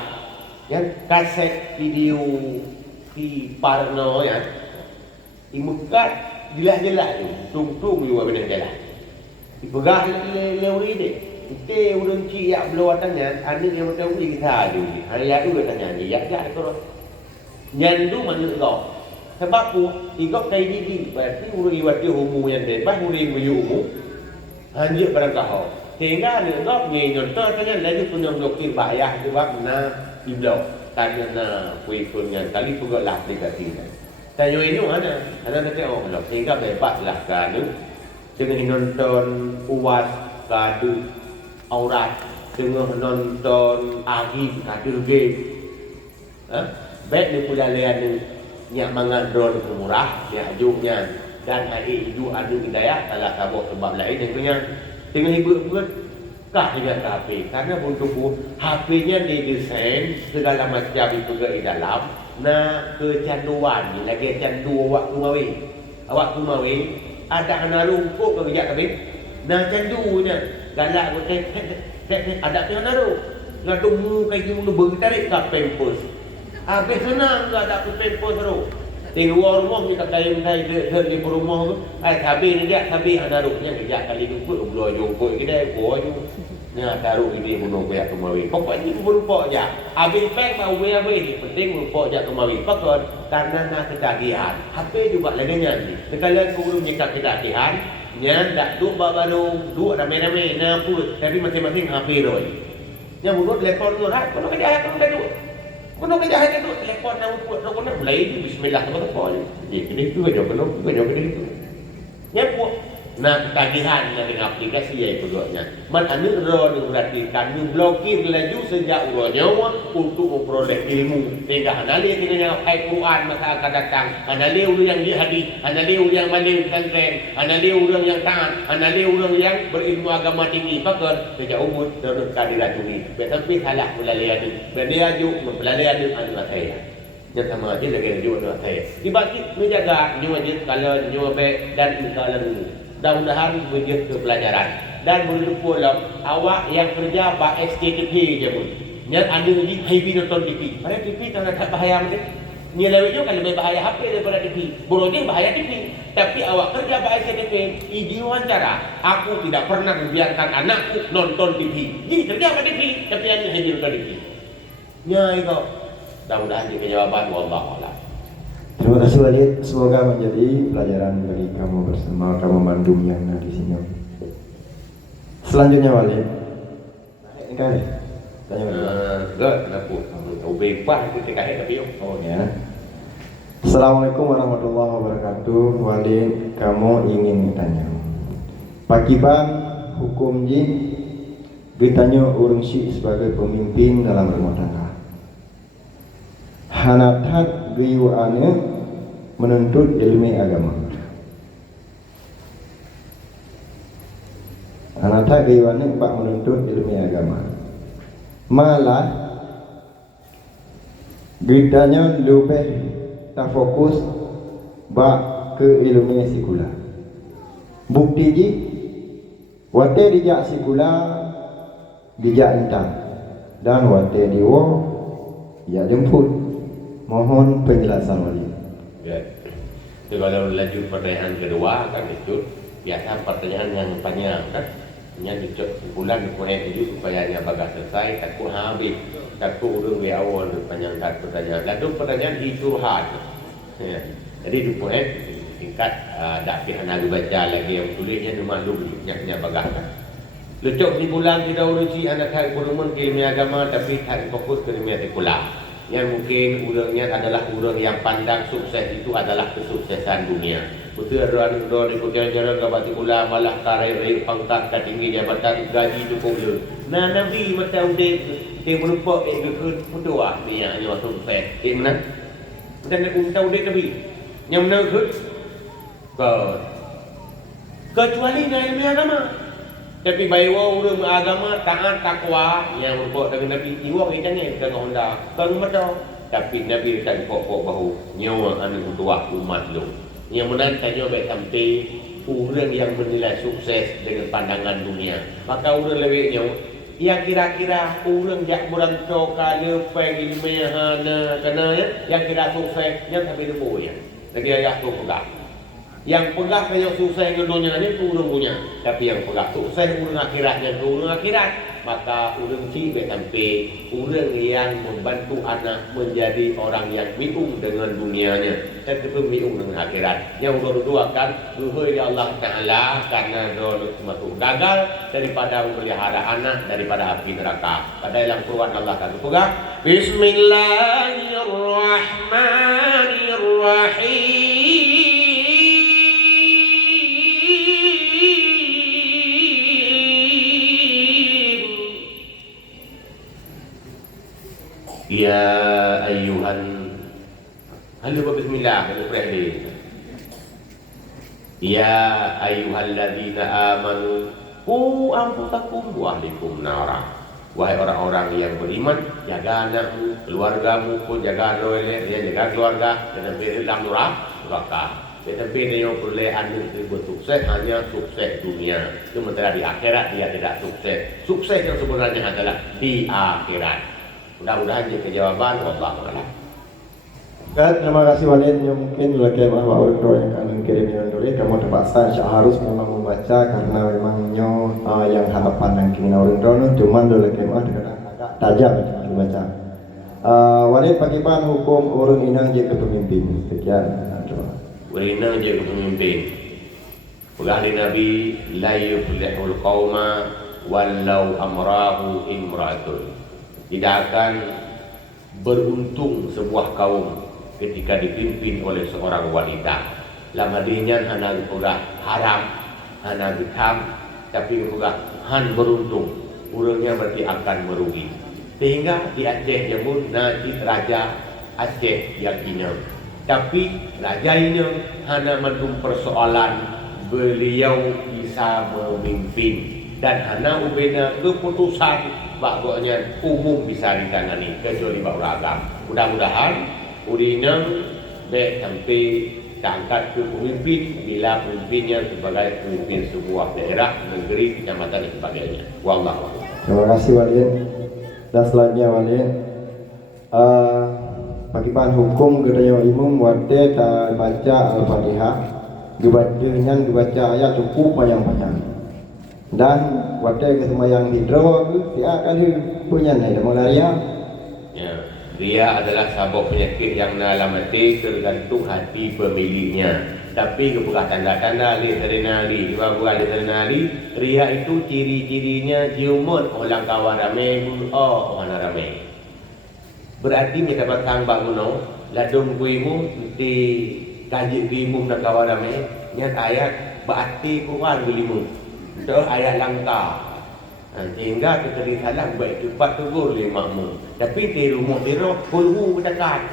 yang kaset video di Parno ya. Di Mekah jelas-jelas tu, tung-tung juga benda jalan. Dipegah leuri ni. Kita urang cik yak belum tanya, ada yang tahu ni kita ada. Hari tu tanya ni, yak kau. Nyandu mana kau? Sebab tu, ikut kain gigi. Berarti urang iwati homo yang depan, urang umu. Hanya pada kau. Sehingga ada kau ni nonton tanya lagi punya doktor bayar sebab na iblau. Tanya na kuikunnya kali pun lah aplikasi. Tanya ini ada kata oh lah. Sehingga bebaslah kan. Dengan nonton uas kadu aurat, dengan nonton agi kadu game. Baik ni pula lihat ni nyak mangan drone murah, nyak ajuknya dan hari itu ada hidayah salah sabuk sebab lain yang punya tengah hibur kah dengan HP karena untuk HP-nya didesain segala macam itu ke dalam na kecanduan ni lagi candu awak kumawi ada kena rungkuk ke kerja tapi na candunya galak ada kena naruh ngadu mu kayu mu bertarik ke pampers habis senang enggak ada pampers terus di luar rumah kita kain di rumah tu habis ni dia habis naruhnya kerja kali tu pun belum jumpa kita boyo nya taruh ini bunuh pihak kemawi pokoknya berupa aja habis pek mau ni penting berupa aja kemawi pakon karena nak ketagihan HP juga lagi ni sekalian kurung nyekat ketagihan nya dak duk baru duk rame-rame na pun tapi masing-masing HP roi nya bunuh telefon tu rat kono kerja kono dak duk kono kerja hanya tu telefon na pun kono mulai di bismillah tu jadi itu aja kono itu nya puak nah ketagihan dengan aplikasi yang kedua man anu ro berarti kami blokir laju sejak nyawa untuk memperoleh ilmu sehingga anali dengan Al-Quran masa akan datang anali orang yang dihadis anali orang yang maling pesantren anali orang yang taat anali orang yang berilmu agama tinggi pakar sejak umur terus diracuni tetapi salah melalui adu dia aju melalui adu anak saya yang sama aja lagi juga anak saya dibagi menjaga nyawa dia kalau nyawa baik dan kalau mudah-mudahan begitu ke pelajaran dan boleh pulang awak yang kerja bak STTP je pun yang ada lagi heavy nonton TV pada TV tak ada bahaya macam ni lebih juga lebih bahaya HP daripada TV boleh bahaya TV tapi awak kerja bak STTP ijiwan cara aku tidak pernah membiarkan anakku nonton TV jadi kerja bak TV tapi ada heavy nonton TV nya itu mudah-mudahan jawaban wallahu a'lam. Terima kasih. kasih Walid, semoga menjadi pelajaran bagi kamu bersama kamu mandum yang ada di sini. Selanjutnya Walid. Enggak deh. Tanya Walid. Enggak, kenapa? Kau bebas ketika ada tapi Oh ya. Assalamualaikum warahmatullahi wabarakatuh. Walid, kamu ingin tanya. Pakiban hukum ji ditanya urung si sebagai pemimpin dalam rumah tangga. Hanatat guyuane menuntut ilmu agama. Hanatat guyuane pak menuntut ilmu agama. Malah ditanya lebih tak fokus bak ke ilmu sekular. Bukti ji wate dijak sekular dijak intang dan wate diwo ya jemput. Mohon penjelasan Wali. ya. Jadi kalau lanjut pertanyaan kedua kan itu biasa pertanyaan yang panjang kan. Yang sebulan kemudian itu supaya dia bagas selesai takut habis takut urung di awal panjang pertanyaan. Lalu pertanyaan curhat. Ya. Jadi itu pun tingkat dak pihak nak baca lagi yang tulisnya cuma lu banyaknya bagas kan. Lecok di bulan tidak urusi anak hak berumur ke ilmu agama tapi tak fokus ke ilmu sekular. Yang mungkin urangnya adalah urang yang pandang sukses itu adalah kesuksesan dunia. Betul ada orang ikut jalan-jalan ke batu ulah malah karir pangkat tinggi jabatan gaji cukup le. Nah Nabi mata udah dia melupa ke putua ni yang masuk sukses. Mana? Dan unta udah Nabi. Yang mana ke? Kecuali ilmu agama. Tapi bayiwa urang agama taat takwa yang merupakan dengan Nabi iwak itanya dengan Honda. Kalau macam tapi Nabi kan pokok bahu nyawa anu tua umat lu. Yang menang tanya baik sampai urang yang menilai sukses dengan pandangan dunia. Maka urang lebih nyawa yang kira-kira urang jak burang cokale pengil mehana kena ya yang kira sukses yang sampai debu ya. Lagi ayat tu pegang. Yang pegah yang sukses dengan dunia ni tu urang punya. Tapi yang pegah sukses urang akhiratnya tu urang akhirat. Maka urang cibek sampai urang yang membantu anak menjadi orang yang miung dengan dunianya. Dan juga miung dengan akhirat. Yang urang doakan duhai Allah Ta'ala karena doa masuk gagal daripada memelihara anak daripada api neraka. Pada dalam Quran Allah kata pegah. Bismillahirrahmanirrahim. Ya ayuhan halo bismillah halo prehli ya ayyuhalladzina amanu qu anfusakum wa ahlikum nara. Wahai orang-orang yang beriman, jaga anakmu, keluargamu pun jaga oleh dia jaga keluarga dan beri dalam neraka. Tetapi dia yang boleh anu sukses hanya sukses dunia. Sementara di akhirat dia tidak sukses. Sukses yang sebenarnya adalah di akhirat. Mudah-mudahan jadi jawaban wallahu a'lam. Terima kasih Walid. Yang mungkin lagi bahwa orang tua yang akan kirim yang dulu kamu terpaksa harus memang membaca karena memangnya yang harapan yang kini orang tua cuma dulu lagi agak tajam dibaca. Walid bagaimana hukum orang inang jadi pemimpin? Sekian. Orang inang jadi pemimpin. Pegah Nabi la yuflihul qauma walau amrahu imra'atun. Tidak akan beruntung sebuah kaum ketika dipimpin oleh seorang wanita. Lama dinyan hana pegah haram, hana hitam, tapi pegah han beruntung. Urangnya berarti akan merugi. Sehingga di Aceh jamun nanti Raja Aceh yang ini. Tapi Raja ini hana mendung persoalan beliau bisa memimpin dan hana ubena keputusan bagusnya umum bisa ditangani kecuali bau ragam. Mudah-mudahan udinang baik sampai diangkat ke pemimpin bila pemimpinnya sebagai pemimpin sebuah daerah, negeri, kecamatan dan sebagainya. Wallahu a'lam. Terima kasih Walid. Dan selanjutnya Walid, bagaimana hukum katanya imam wate tak baca Al-Fatihah dibaca ayat cukup panjang-panjang. Dan waktu ke semayang hidro dia akan punya nih malaria. Ya. Ria adalah sabab penyakit yang dalam hati tergantung hati pemiliknya. Tapi kebuka tanda-tanda li serenali, dua-dua li serenali, ria itu ciri-cirinya ciuman orang kawan ramai, orang ramai. Berarti kita batang banguno, ladung kuimu di kaji rimu nak kawan ramai, nyat ayat berarti Quran belimu. Itu ayat langka. Sehingga kita disalah baik cepat tegur li makmum. Tapi di rumah tiro kulhu berdekat.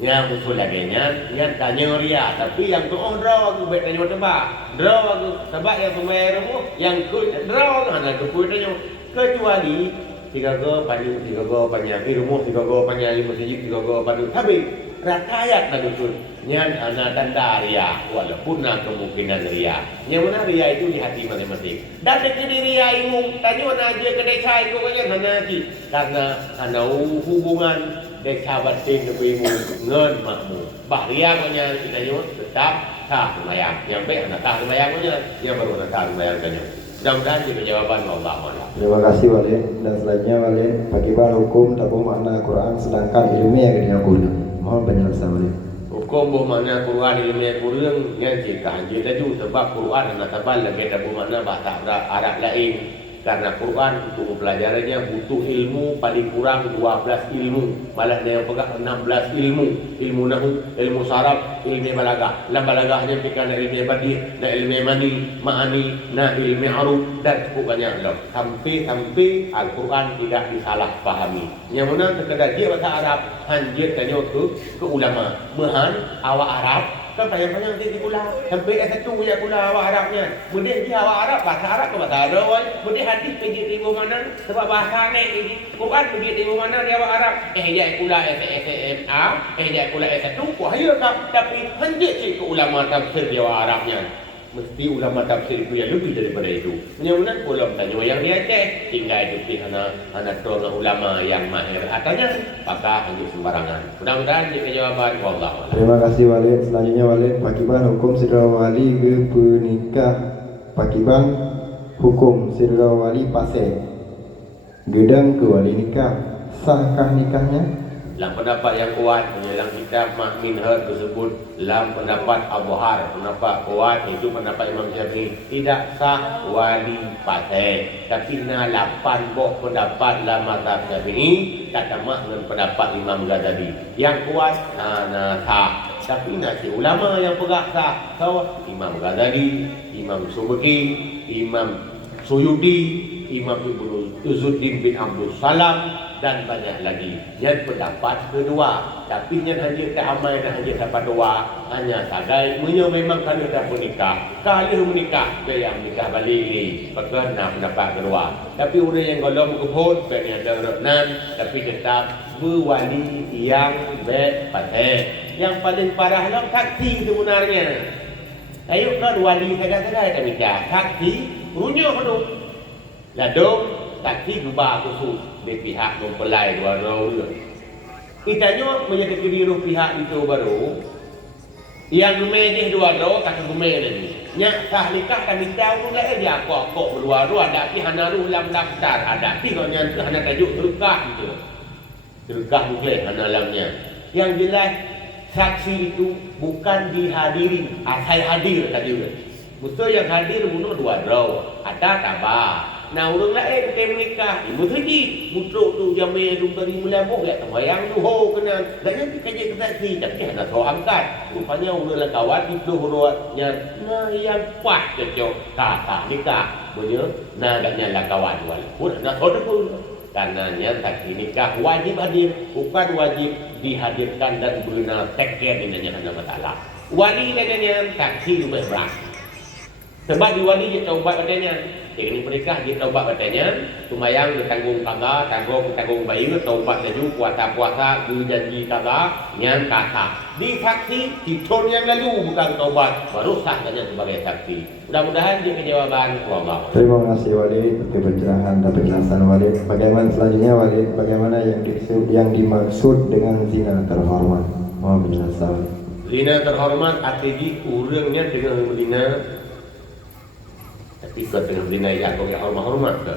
Yang usul lagi yang tanya ria, tapi yang tu draw aku baik tanya tebak. Draw aku sebab yang semai rumah yang ku draw hanya tu ku tanya kecuali tiga go panjang di rumah tiga go panjang di masjid tiga go panjang. Tapi rakyat nak usul yang anak tanda ria walaupun nak kemungkinan ria. Yang mana ria itu di hati masing-masing. Dan dekat ria ilmu tanya mana aja kedai cai ku kan hanya karena hubungan desa batin debu ngen makmu. Bahria punya kita nyut tetap sah sembahyang. Yang baik nak sah sembahyang punya, yang baru nak sah sembahyang punya. Mudah-mudahan jadi jawaban Allah Taala. Terima kasih Wali. Dan selanjutnya Wali, bagaimana hukum tabuh makna Quran sedangkan ilmiah yang diakuni? Mohon penjelasan Wali. Hukum buh makna Quran ilmiah kurang yang kita anjir laju sebab Quran nak tabal lebih tabuh makna bahasa Arab lain. Karena Quran untuk mempelajarinya butuh ilmu paling kurang 12 ilmu. Malah dia yang pegang 16 ilmu. Ilmu nahu, ilmu saraf, ilmu balagah. Dalam balagahnya bukan ilmu badi, na ilmu ma'ani, na ilmu aruf dan cukup banyak lagi. Sampai Al-Quran tidak disalah fahami. Yang mana sekadar dia bahasa Arab, hanjir tanya ke ulama. Mehan awak Arab kan panjang-panjang dia pula sampai S1 je pula awak Arabnya. Mendih dia awak Arab, bahasa Arab ke bahasa Arab wal. Mendih hadis pergi tengok mana sebab bahasa ni Quran pergi tengok mana dia awak Arab. Dia pula SMA, dia pula S1 wah ya tak. Tapi hendak si ke ulama tafsir dia awak Arabnya. Mesti ulama tafsir itu yang lebih daripada itu. Menyebutkan ulama tanya yang dia cek tinggal itu di hana tolong ulama yang mahir. Katanya apakah hanya sembarangan. Mudah-mudahan dia jawaban wallah. Terima kasih Wali. Selanjutnya Wali, bagaimana hukum saudara wali ke penikah? Bagaimana hukum saudara wali pasai gedang ke wali nikah? Sahkah nikahnya? Dalam pendapat yang kuat dalam kitab Minhaj tersebut, dalam pendapat Abu-Har, pendapat kuat itu pendapat Imam Syafi'i, tidak sah wali pasai. Tapi na 8 bok pendapat dalam mazhab Syafi'i tak sama dengan pendapat Imam Ghazali. Yang kuat na sah. Tapi nasi ulama yang pegang sah, so Imam Ghazali, Imam Subki, Imam Suyuti, Imam Ibnu Izzuddin bin Abdul Salam dan banyak lagi. Yang pendapat kedua, tapi yang hanya tak amai dan hanya dapat dua, hanya sadai memang kali dah menikah. Kali menikah, dia yang menikah balik ni. Perkara pendapat kedua. Tapi orang yang golong kebun, banyak ada roknan, tapi tetap berwali yang berpatah. Yang paling parah lah saksi sebenarnya. Ayo kan wali segala-segala tak nikah. Saksi, runyuk dulu. Ladung, saksi gubah khusus di pihak mempelai dua orang. Kitanya menjadi keliru pihak itu baru. Yang gemedih dua orang, tak gemedih ni. Nyak sah nikah kan tahu lah dia kok berdua-dua ada pi hana dalam daftar ada pi kok nyan hana tajuk terukah itu. Terukah mungkin hana dalamnya. Yang jelas saksi itu bukan dihadiri, saya hadir tadi. Mesti yang hadir bunuh dua orang. Ada tabah. Nah orang lain kita menikah, ibu terji, mutruk tu jamai tu dari melabuh lihat sembahyang tu ho kena. Dan yang kerja kesaksi tapi hanya seorang angkat. Rupanya orang lah kawan itu hurufnya. Nah yang pas cocok kata nikah, punya. Nah agaknya lah kawan walaupun nak saudara pun. Karenanya saksi nikah wajib hadir, bukan wajib dihadirkan dan benar take care dengan hanya masalah. Wali lainnya saksi juga berat. Sebab di wali dia taubat katanya. Ini mereka dia taubat katanya. Sembahyang dia tanggung kaza, tanggung bayi, taubat laju, puasa-puasa, berjanji kaza, yang kata. Di saksi, tahun yang lalu bukan taubat, baru sah katanya sebagai saksi. Mudah-mudahan dia jawaban Allah. Terima kasih Wali untuk pencerahan dan penjelasan Wali. Bagaimana selanjutnya Wali? Bagaimana yang dimaksud dengan zina terhormat? Mohon penjelasan. Zina terhormat artinya orangnya dengan zina. Tapi kau tengah zina yang kau hormat-hormat ke?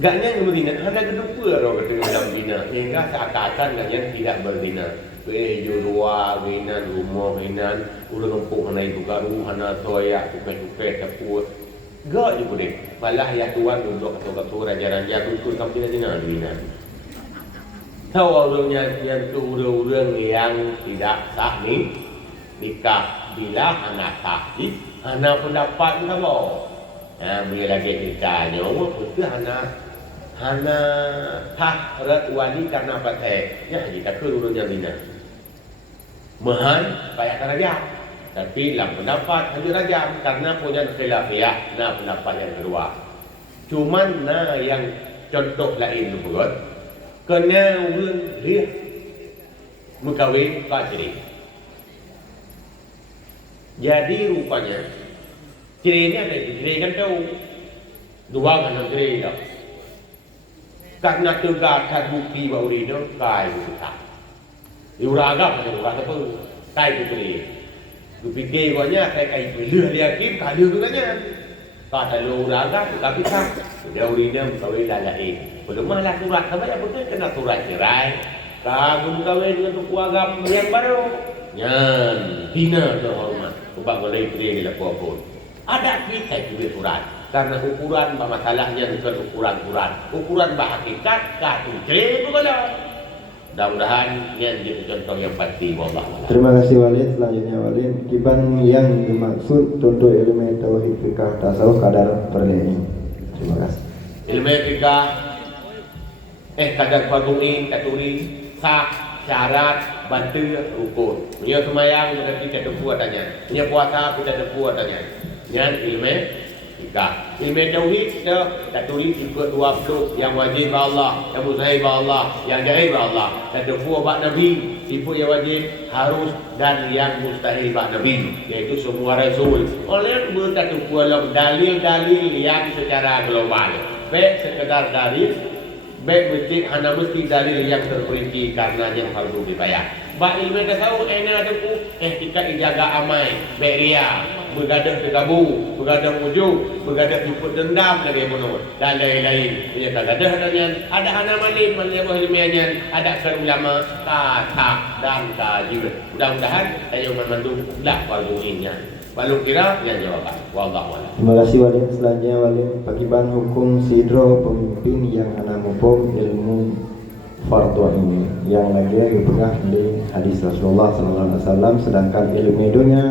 Gaknya yang berzina, hanya kedua orang kata dalam zina. Hingga seakan-akan gaknya tidak berzina. Jurua, ginan, rumah, ginan, udah numpuk hana ibu garu, hana toyak, tukai-tukai, tepuk. Gak je boleh. Malah ya tuan duduk kata-kata raja-raja duduk kamu tidak zina, ginan. Tahu orang yang tu orang yang tidak sah ni nikah bila anak sahih, anak pendapat kamu. Bila lagi ditanya, betul anak tahrat wali karena apa ya kita keluar yang zina. Mahan payah raja. Tapi dalam pendapat hanya raja karena punya khilafiyah, pendapat yang kedua. Cuman yang contoh lain tu buat kena orang dia mengkawin kaciri. Jadi rupanya ciri ini ada ciri kan tahu dua kan ciri dah. Karena tegak bukti bahawa dia kai kita. Diuraga pada orang apa? Kai itu ciri. Dipikir banyak kai bela dia kim kali tu tanya. Kata lu uraga tapi tak. Dia urina kawin lain. Belum malah surat apa ya betul kena surat cerai. Kagum kawin dengan tu agam yang baru. Nyan hina terhormat. Sebab mulai beri dia pun. Ada kita juga surat. Karena ukuran masalahnya bukan ukuran-ukuran. Ukuran berhakikat katu cerai tu kalau. Mudah-mudahan ini menjadi contoh yang pasti. Wallahu. Terima kasih Walid. Selanjutnya Walid, kiban yang dimaksud contoh ilmu tauhid fikah tasawuf kadar perlini. Terima kasih. Ilmu fikah kadar farduin, katuri, sah, syarat, bantu, rukun. Punya semayang berarti kita buat tanya. Punya puasa kita buat tanya. Yang ilmu fikah. Ilmu tauhid kita katuri ikut 20 yang wajib Allah, yang mustahil Allah, yang jaib Allah. Dan 20 bab Nabi, tipu yang wajib harus dan yang mustahil bab Nabi, iaitu semua rasul. Oleh berkata dalam dalil-dalil yang secara global. Baik sekedar dalil, baik mesti dalil yang terperinci karena yang fardu dibayar. Bak ilmu tasawuf ada tu kita dijaga amai, baik ria, bergadah tergabung, bergadah wujud, bergadah juput dendam lagi menurut dan lain-lain. Punya gadah dan ada hana malim ilmiahnya, ada kan ulama kata dan tajwid. Mudah-mudahan ayo memandu dah fardu ini. Walau kira yang jawaban. Wallahu a'lam. Terima kasih Walid. Selanjutnya Walid, pakiban hukum sidro pemimpin yang ana mupom ilmu fardu ini yang lagi dipegang di hadis Rasulullah sallallahu alaihi wasallam, sedangkan ilmu dunia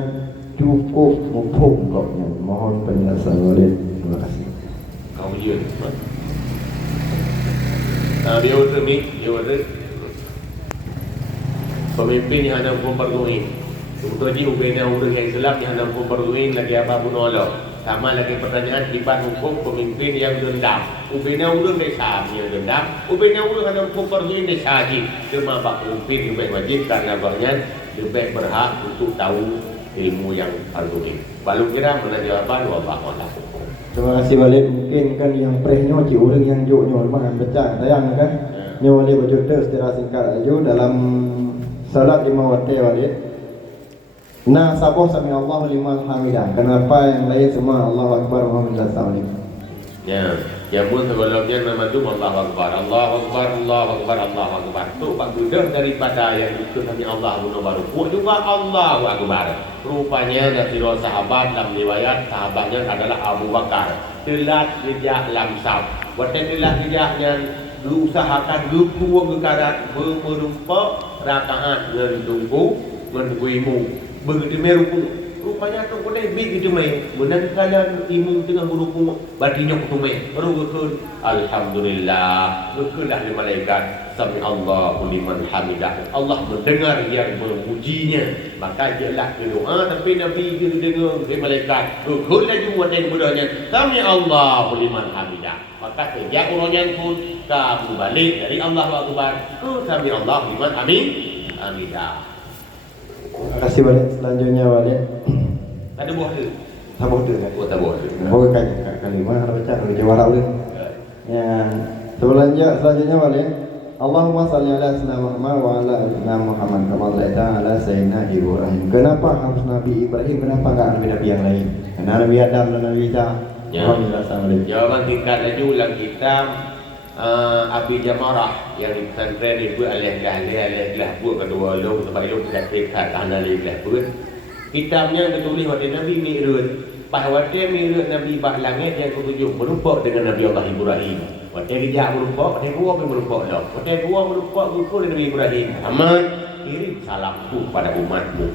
cukup mupom koknya. Mohon penjelasan Walid. Terima kasih. Kau dia. Dia urut ni, dia urut. Pemimpin yang ada hukum fardu ini. Kemudian ubena urus yang Islam yang hendak memperluin lagi apa pun Allah. Sama lagi pertanyaan kibat hukum pemimpin yang dendam. Ubena urus desa yang dendam. Ubena urus hendak memperluin desa haji. Cuma bak pemimpin lebih wajib karena banyak lebih berhak untuk tahu ilmu yang fardu. Baru kira mana jawaban wallahu a'lam. Terima kasih Walid. Mungkin kan yang prehnya ci orang yang joknya makan becak tayang kan. Nyo Walid bercerita secara singkat aja dalam salat 5 waktu Walid. Nah, saboh sami Allah liman hamidah. Kenapa yang lain semua Allahu Akbar Muhammad sallallahu alaihi wasallam? Ya, yang pun sebelumnya nama itu Allahu Akbar, Allahu Akbar, Allahu Akbar, Allahu Akbar. Itu pak sudah daripada yang itu sami Allah baru. Juga Allahu Akbar. Rupanya dari sahabat dalam riwayat sahabatnya adalah Abu Bakar. Telat dia lamsam. Waktu telat dia yang diusahakan berkuah berkarat bermerupa rakaat dengan tunggu menunggu begitu merupu rupanya tu kau dah big gitu mai menang kalian imung tengah merupu batinya tu mai baru berkun alhamdulillah berkunlah di malaikat sami Allahu liman hamidah. Allah mendengar yang memujinya, maka dialah doa tapi Nabi itu dengar di malaikat berkun lagi buat yang mudahnya sami Allahu liman hamidah. Maka sejak orangnya pun kamu balik dari Allahu Akbar ke sami Allahu liman hamidah. Terima kasih Walid. Selanjutnya Walid. Ada buah tu. Saboh tu kan. Oh, tak buah tu. Oh kan kalimah ada baca ada jawara ulun. Ya. Selanjutnya Walid. Allahumma salli ala sayyidina Muhammad wa ala sayyidina Muhammad kama sallaita ala sayyidina Ibrahim. Kenapa harus Nabi Ibrahim? Kenapa enggak nabi-nabi yang lain? Karena Nabi Adam dan Nabi Isa Ya. Alhamdulillah. Jawaban tingkat laju dalam kitab Abi Jamarah yang di pesantren ibu alih buat kedua long sebab long tidak terikat tanah alih pun. Kitabnya tertulis waktu Nabi Mi'raj. Bahawa dia Mi'raj Nabi bak langit yang ketujuh merupak dengan Nabi Allah Ibrahim. Waktu dia merupak, waktu dua pun merupak lah. Waktu dua merupak buku Nabi Ibrahim. Amat kirim salamku pada umatmu.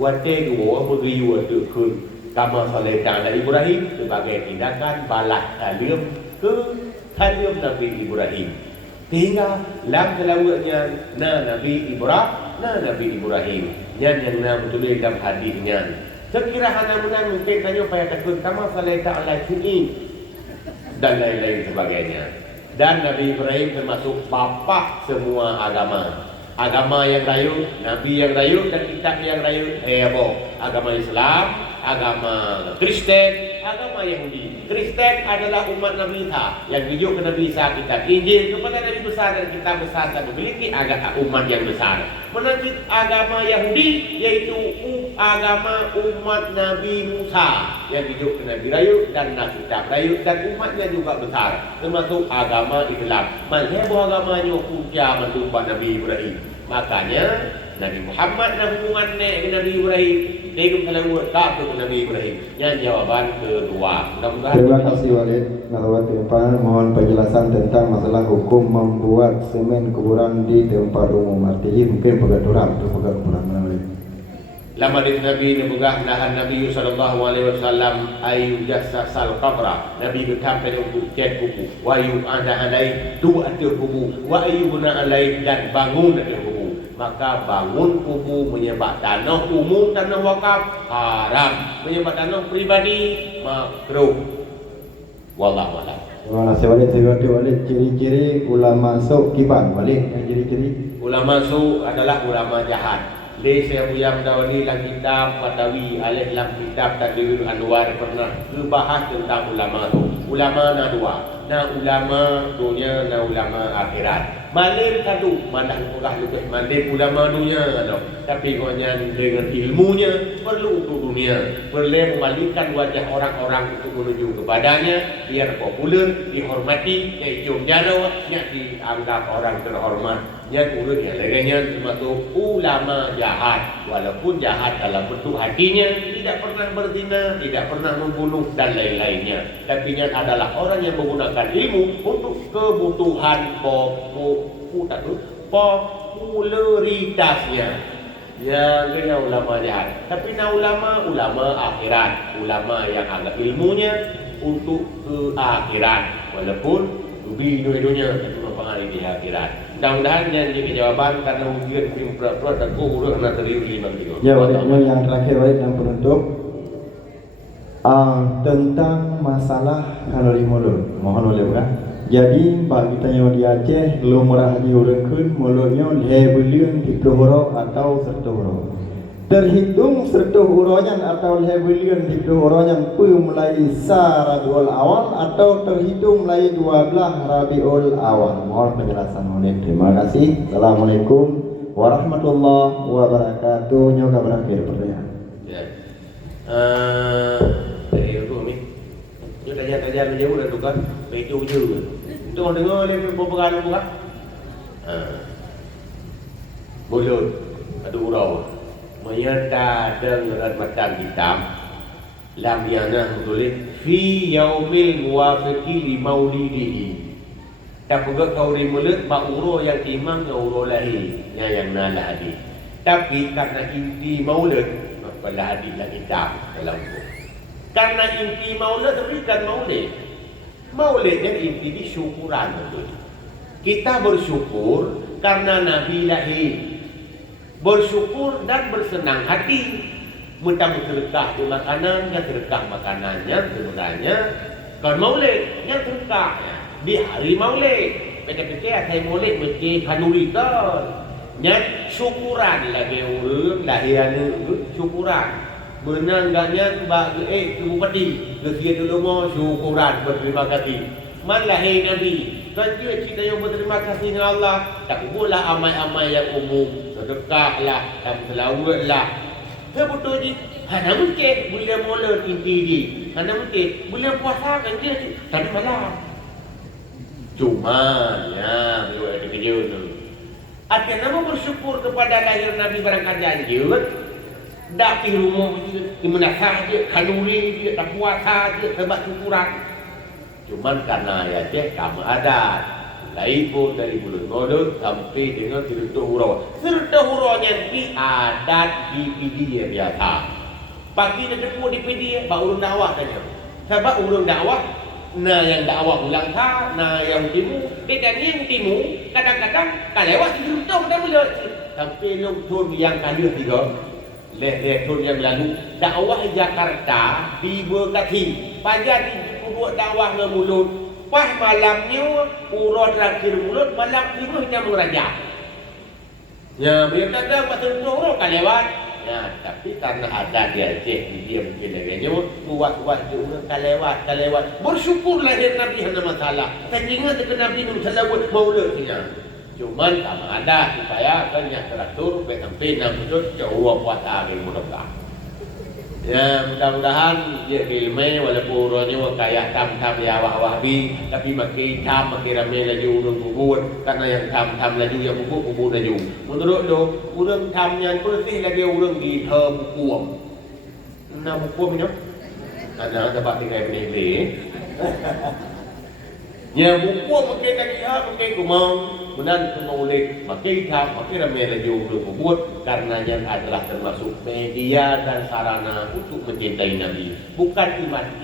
Waktu dua beriu waktu ke Kama Saleh Ta'ala Ibrahim sebagai tindakan balas salim ke salim Nabi Ibrahim. Sehingga lam selawatnya Nabi Ibrahim. Yang tulis dalam hadisnya. Sekira hana menang mungkin tanya payah takut Kama Saleh Ta'ala sini dan lain-lain sebagainya. Dan Nabi Ibrahim termasuk bapa semua agama. Agama yang rayu, Nabi yang rayu dan kitab yang rayu. Agama Islam, agama Kristen, agama Yahudi. Kristen adalah umat Nabi Isa yang dijuk ke Nabi Isa kitab Injil kepada Nabi besar dan kitab besar dan memiliki umat yang besar. Menurut agama Yahudi yaitu agama umat Nabi Musa yang dijuk ke Nabi rayu dan kitab rayu dan umatnya juga besar. Termasuk agama Islam. Mazhab agamanya puja menumpak Nabi Ibrahim. Makanya Nabi Muhammad hubungan dengan Nabi Ibrahim. Dia kalau kata Nabi Ibrahim. Yang jawaban kedua. Terima kasih Walid. Nalawat Tuhan, mohon penjelasan tentang masalah hukum membuat semen kuburan di tempat umum. Artinya mungkin pegaturan untuk kuburan mana. Lama dari Nabi nebugah nahan Nabi sallallahu alaihi wasallam ayu jassasal qabra. Nabi berkata untuk cek kubu. Wa yu ada alai dua kubu. Wa ayu guna alai dan bangun dari kubu. Maka bangun kubu menyebab tanah umum, tanah wakaf haram. Menyebab tanah pribadi makruh. Wallahu a'lam. Terima kasih Walid. Walid ciri-ciri ulama sok kiban. Walid ciri-ciri ulama su adalah ulama jahat. Saya Buyam Dawani dalam kitab Fatawi alih dalam kitab Tadbirul Anwar pernah membahas tentang ulama tu. Ulama na dua. Na ulama dunia, na ulama akhirat. Malim satu, mana murah lebih malim ulama dunia no. Tapi konya dengan ilmunya perlu untuk dunia. Perlu memalingkan wajah orang-orang untuk menuju kepadanya biar populer, dihormati, kejum jaro, dianggap orang terhormat. Yang urutnya lainnya termasuk ulama jahat. Walaupun jahat dalam bentuk hatinya, tidak pernah berzina, tidak pernah membunuh dan lain-lainnya. Tapi yang adalah orang yang menggunakan ilmu untuk kebutuhan popularitasnya. Ya, dia ulama jahat. Tapi ulama akhirat, ulama yang agak ilmunya untuk ke akhirat. Walaupun rugi dunia itu mempengaruhi di akhirat. Mudah-mudahan yang jadi jawaban karena mungkin pura-pura dan urut nak terlihat lima tiga. Ya, yang terakhir Walid dan penutup tentang masalah kalori mulut. Mohon oleh bukan. Jadi bagi kita yang di Aceh lumrah diurangkan mulutnya lebelan 30 huruf atau 1 huruf. Terhitung 1 hurufnya atau lebelan 30 hurufnya mulai Rabiul Awal atau terhitung mulai 12 Rabiul Awal. Mohon penjelasan oleh. Terima kasih. Assalamualaikum warahmatullahi wabarakatuh. Nyoga berakhir pertanyaan. Ya. Dari itu ni. Nyo tanya menjauh dah tukar. Begitu je. Itu orang dengar dia berpegang bukan? Mulut ada urau. Menyerta dengan matang hitam. Lam yana tulis fi yaumil muwafiqi li maulidihi. Tak pegang kau di mulut bak urau yang imam yang urau lahir yang nalah hadis. Tapi karena inti maulid maka hadis lah hitam dalam buku. Karena inti maulid berikan maulid. Maulid yang inti di syukuran betul. Kita bersyukur karena Nabi lahir. Bersyukur dan bersenang hati. Mentang terkah di makanan, yang terkah makanannya sebenarnya kan maulid yang terkah di hari maulid. PT-PT saya maulid mesti kanurikan. Yang syukuran lagi urut lahiran syukuran. Menangganya bagi bupati kesia dulu mau syukuran berterima kasih. Man lahir Nabi. Kan dia cerita yang berterima kasih dengan Allah. Tak pula amal-amal yang umum. Sedekahlah dan selawatlah. Betul ni Hana mungkin bila mula inti dia. Hana mungkin bila puasa kan dia tadi malam. Cuma ya bila ada kerja tu. Ada nama bersyukur kepada lahir Nabi barangkali dia. Dak pergi rumah dia, di mana saja, kalori dia, tak puasa dia, sebab syukuran. Cuma karena ya cek kamu adat. Lain pun dari bulan Ramadan sampai dengan Sirta Hura. Sirta Huranya di adat di PD biasa. Pagi dia tepuk di PD, baru urung dakwah tanya. Sebab urung dakwah, nah yang dakwah ulang tahun, nah yang timu, dia yang timu, kadang-kadang tak lewat Sirta dah mula. Sampai longtur yang kali tiga, tahun yang lalu, dakwah Jakarta di Bekasi. Pagi di buat dakwah dengan mulut. Pas malamnya urut terakhir mulut, malam timunya mengerajak. Ya, biar kata pasal orang kan lewat. Ya, tapi karena ada dia cek dia mungkin lagi buat dia kan lewat. Bersyukurlah dia Nabi hanya masalah. Saya ingat dia Nabi itu salawat maulud dia. Cuman sama ada supaya kan yang teratur sampai 6 mulut jauh puasa ke mudah-mudahan. Ya mudah-mudahan dia ilmu walaupun orangnya kayak tam-tam ya wahbi tapi makin tam makin ramai lagi orang kubur karena yang tam-tam lagi yang kubur lagi menurut do orang tam yang bersih lagi orang di bukuam nah bukuam ni ada dapat tinggal beli ya bukuam makin lagi makin kumang benar menulis makin tam makin ramai lagi orang kubur karena yang adalah termasuk media dan sarana untuk mencintai Nabi bukan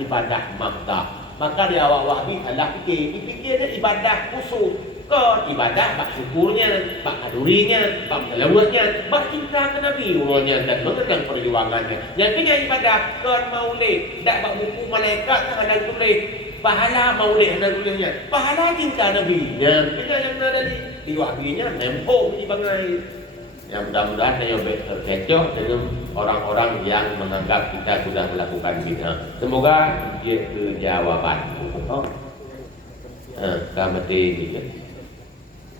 ibadah makta maka di awal wahbi adalah dipikirnya ibadah khusus ke ibadah bak syukurnya bak adurinya bak melawatnya bak cinta ke Nabi urutnya dan mengenang perjuangannya yang punya ibadah ke maulid tak bak buku malaikat tak ada tulis pahala maulid ada tulisnya pahala cinta Nabi yang punya yang ada di wahbinya nempo di bangai. Yang mudah-mudahan saya terkecoh dengan orang-orang yang menganggap kita sudah melakukan bid'ah. Semoga dia kejawaban. Oh, kamati gitu.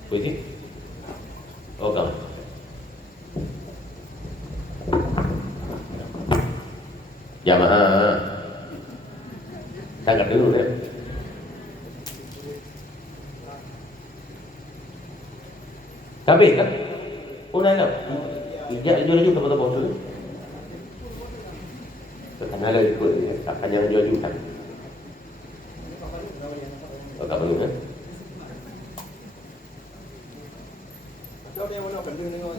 Begitu? Oh, kamu. Jamaah. Tangkap dulu deh. Tapi kan? Oh, dah lah. Ijak jual lagi tak betul betul. Kerana ada ikut akan yang jual juga. Oh, tak perlu kan?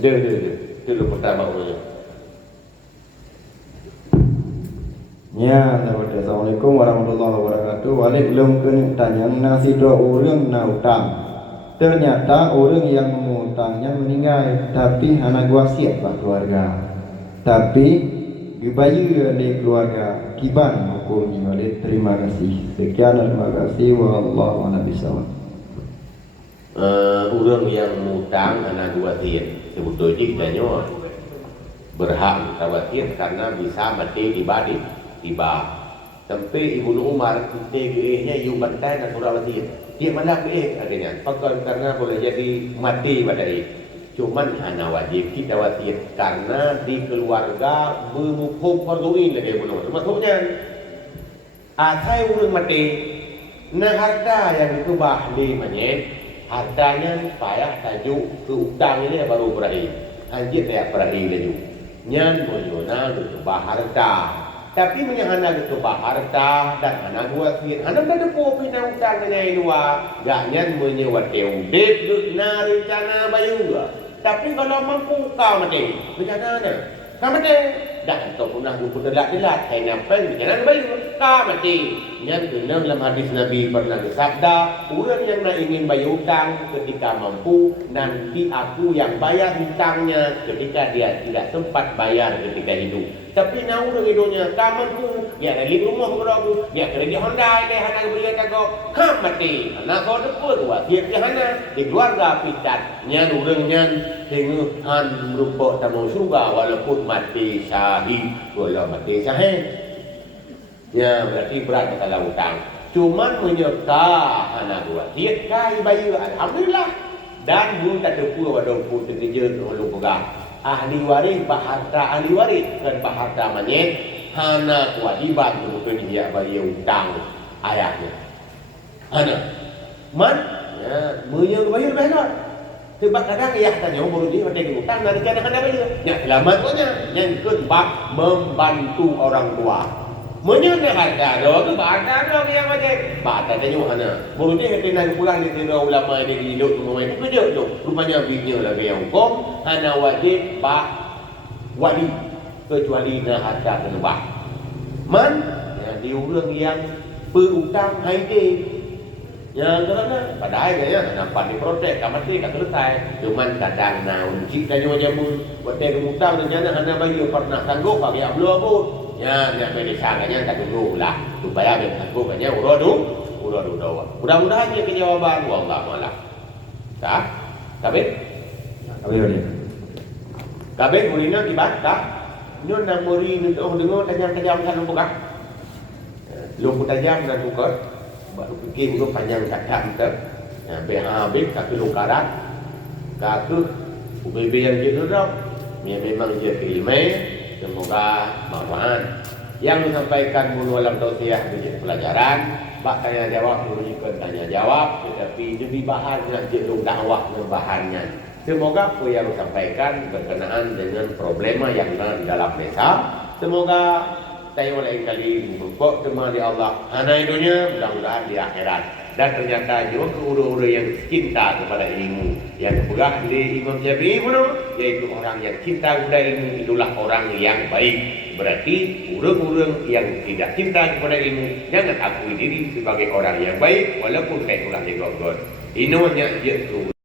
Dia. Itu dulu pertama orangnya. Ya, Assalamualaikum warahmatullahi wabarakatuh. Walik belum kena tanya nasi dua orang nak utang. Ternyata orang yang mengutangnya meninggal, tapi anak wasiat lah keluarga. Tapi dibayar oleh keluarga kiban hukumnya oleh terima kasih. Sekian terima kasih. Wallahu a'lam bishawab. Orang yang mengutang anak wasiat sebetulnya kitanya berhak wasiat karena bisa mati tiba. Sampai Ibnu Umar kita iu bantai dan surah wasiat. Dia mana adanya fakir karena boleh jadi mati pada dia. Cuman hanya wajib kita wasiat karena di keluarga berhukum farduin lagi benar. Maksudnya asai orang mati, nah harta yang dikubah di menyet, hartanya payah tajuk ke utang ini baru berakhir. Anjir tak berakhir lagi. Nyan menyona dikubah harta. Tapi menyahana itu harta dan anak wasiat. Anak dah depo pinang utang dengan dua. Jangan menyewa teudit na rencana bayu. Tapi kalau mampu kau mati, rencana ada. Kau mati. Dan kau punah jumpa delat-delat. Hai napen rencana bayu. Kau mati. Yang benar dalam hadis Nabi pernah bersabda, orang yang nak ingin bayar hutang ketika mampu, nanti aku yang bayar hutangnya ketika dia tidak sempat bayar ketika hidup. Tapi nak orang hidupnya tak mampu, dia ada di rumah berlaku, dia kerja di Honda, dia hendak beli jago, kam mati. Anak kau depan wasiat dia hendak di keluarga pitat, nyan orangnya tengah merupakan tamu surga walaupun mati syahid, kalau mati syahid. Ya berarti berat masalah hutang. Cuman menyerta anak wasiat kai bayu alhamdulillah dan belum tak terpuas pada pun terkerja belum pegang. ahli waris harta ahli waris dan harta manyet hana kewajiban untuk dia bagi hutang ayahnya. Hana man ya menyo bayar bayar. Sebab kadang ayah tanya baru dia ada hutang dari kadang-kadang bayar. Ya selamat punya. Yang kedua membantu orang tua. Menyana harta dah tu bahasa dah yang macam bahasa tanya hana. Baru dia kena pulang di sini ulama ini hidup rumah ini kerja tu. Rupanya bininya lagi yang hukum hana wajib wali kecuali na harta terbah. Man ya di orang yang berhutang haide. Ya kerana padahal ya nampak diprotes kamati tak selesai. Cuman kadang naun cik tanya macam buat dia hutang dengan hana bayi pernah sanggup bagi ablu abu. Ya, nak beri sangatnya tak dulu lah supaya berlaku banyak uradu dawa. Mudah-mudahan dia kejawaban wallah malah. Tak? Kabeh? Kabeh ni. Kabeh gurina tibat tak? Nyon nak beri dengar tajam-tajam kan buka. Lu tajam dan buka. Baru fikir tu panjang kata kita. Habis kaki lu karat. Kaki UBB yang gitu dah. Memang dia ilmu. Semoga manfaat. Yang disampaikan mulu alam tausiah menjadi pelajaran. Bak tanya jawab memberikan tanya jawab, tetapi demi bahannya jelung dakwah bahannya. Semoga apa yang disampaikan berkenaan dengan problema yang ada di dalam desa. Semoga saya lain kali berkok teman di Allah. Hana dunia, mudah-mudahan di akhirat. Dan ternyata juga uru-uru yang cinta kepada ilmu yang bergerak di Imam Syafi'i pun yaitu orang yang cinta kepada ilmu itulah orang yang baik. Berarti orang-orang yang tidak cinta kepada ilmu jangan akui diri sebagai orang yang baik walaupun saya ulah dia God. Ini hanya dia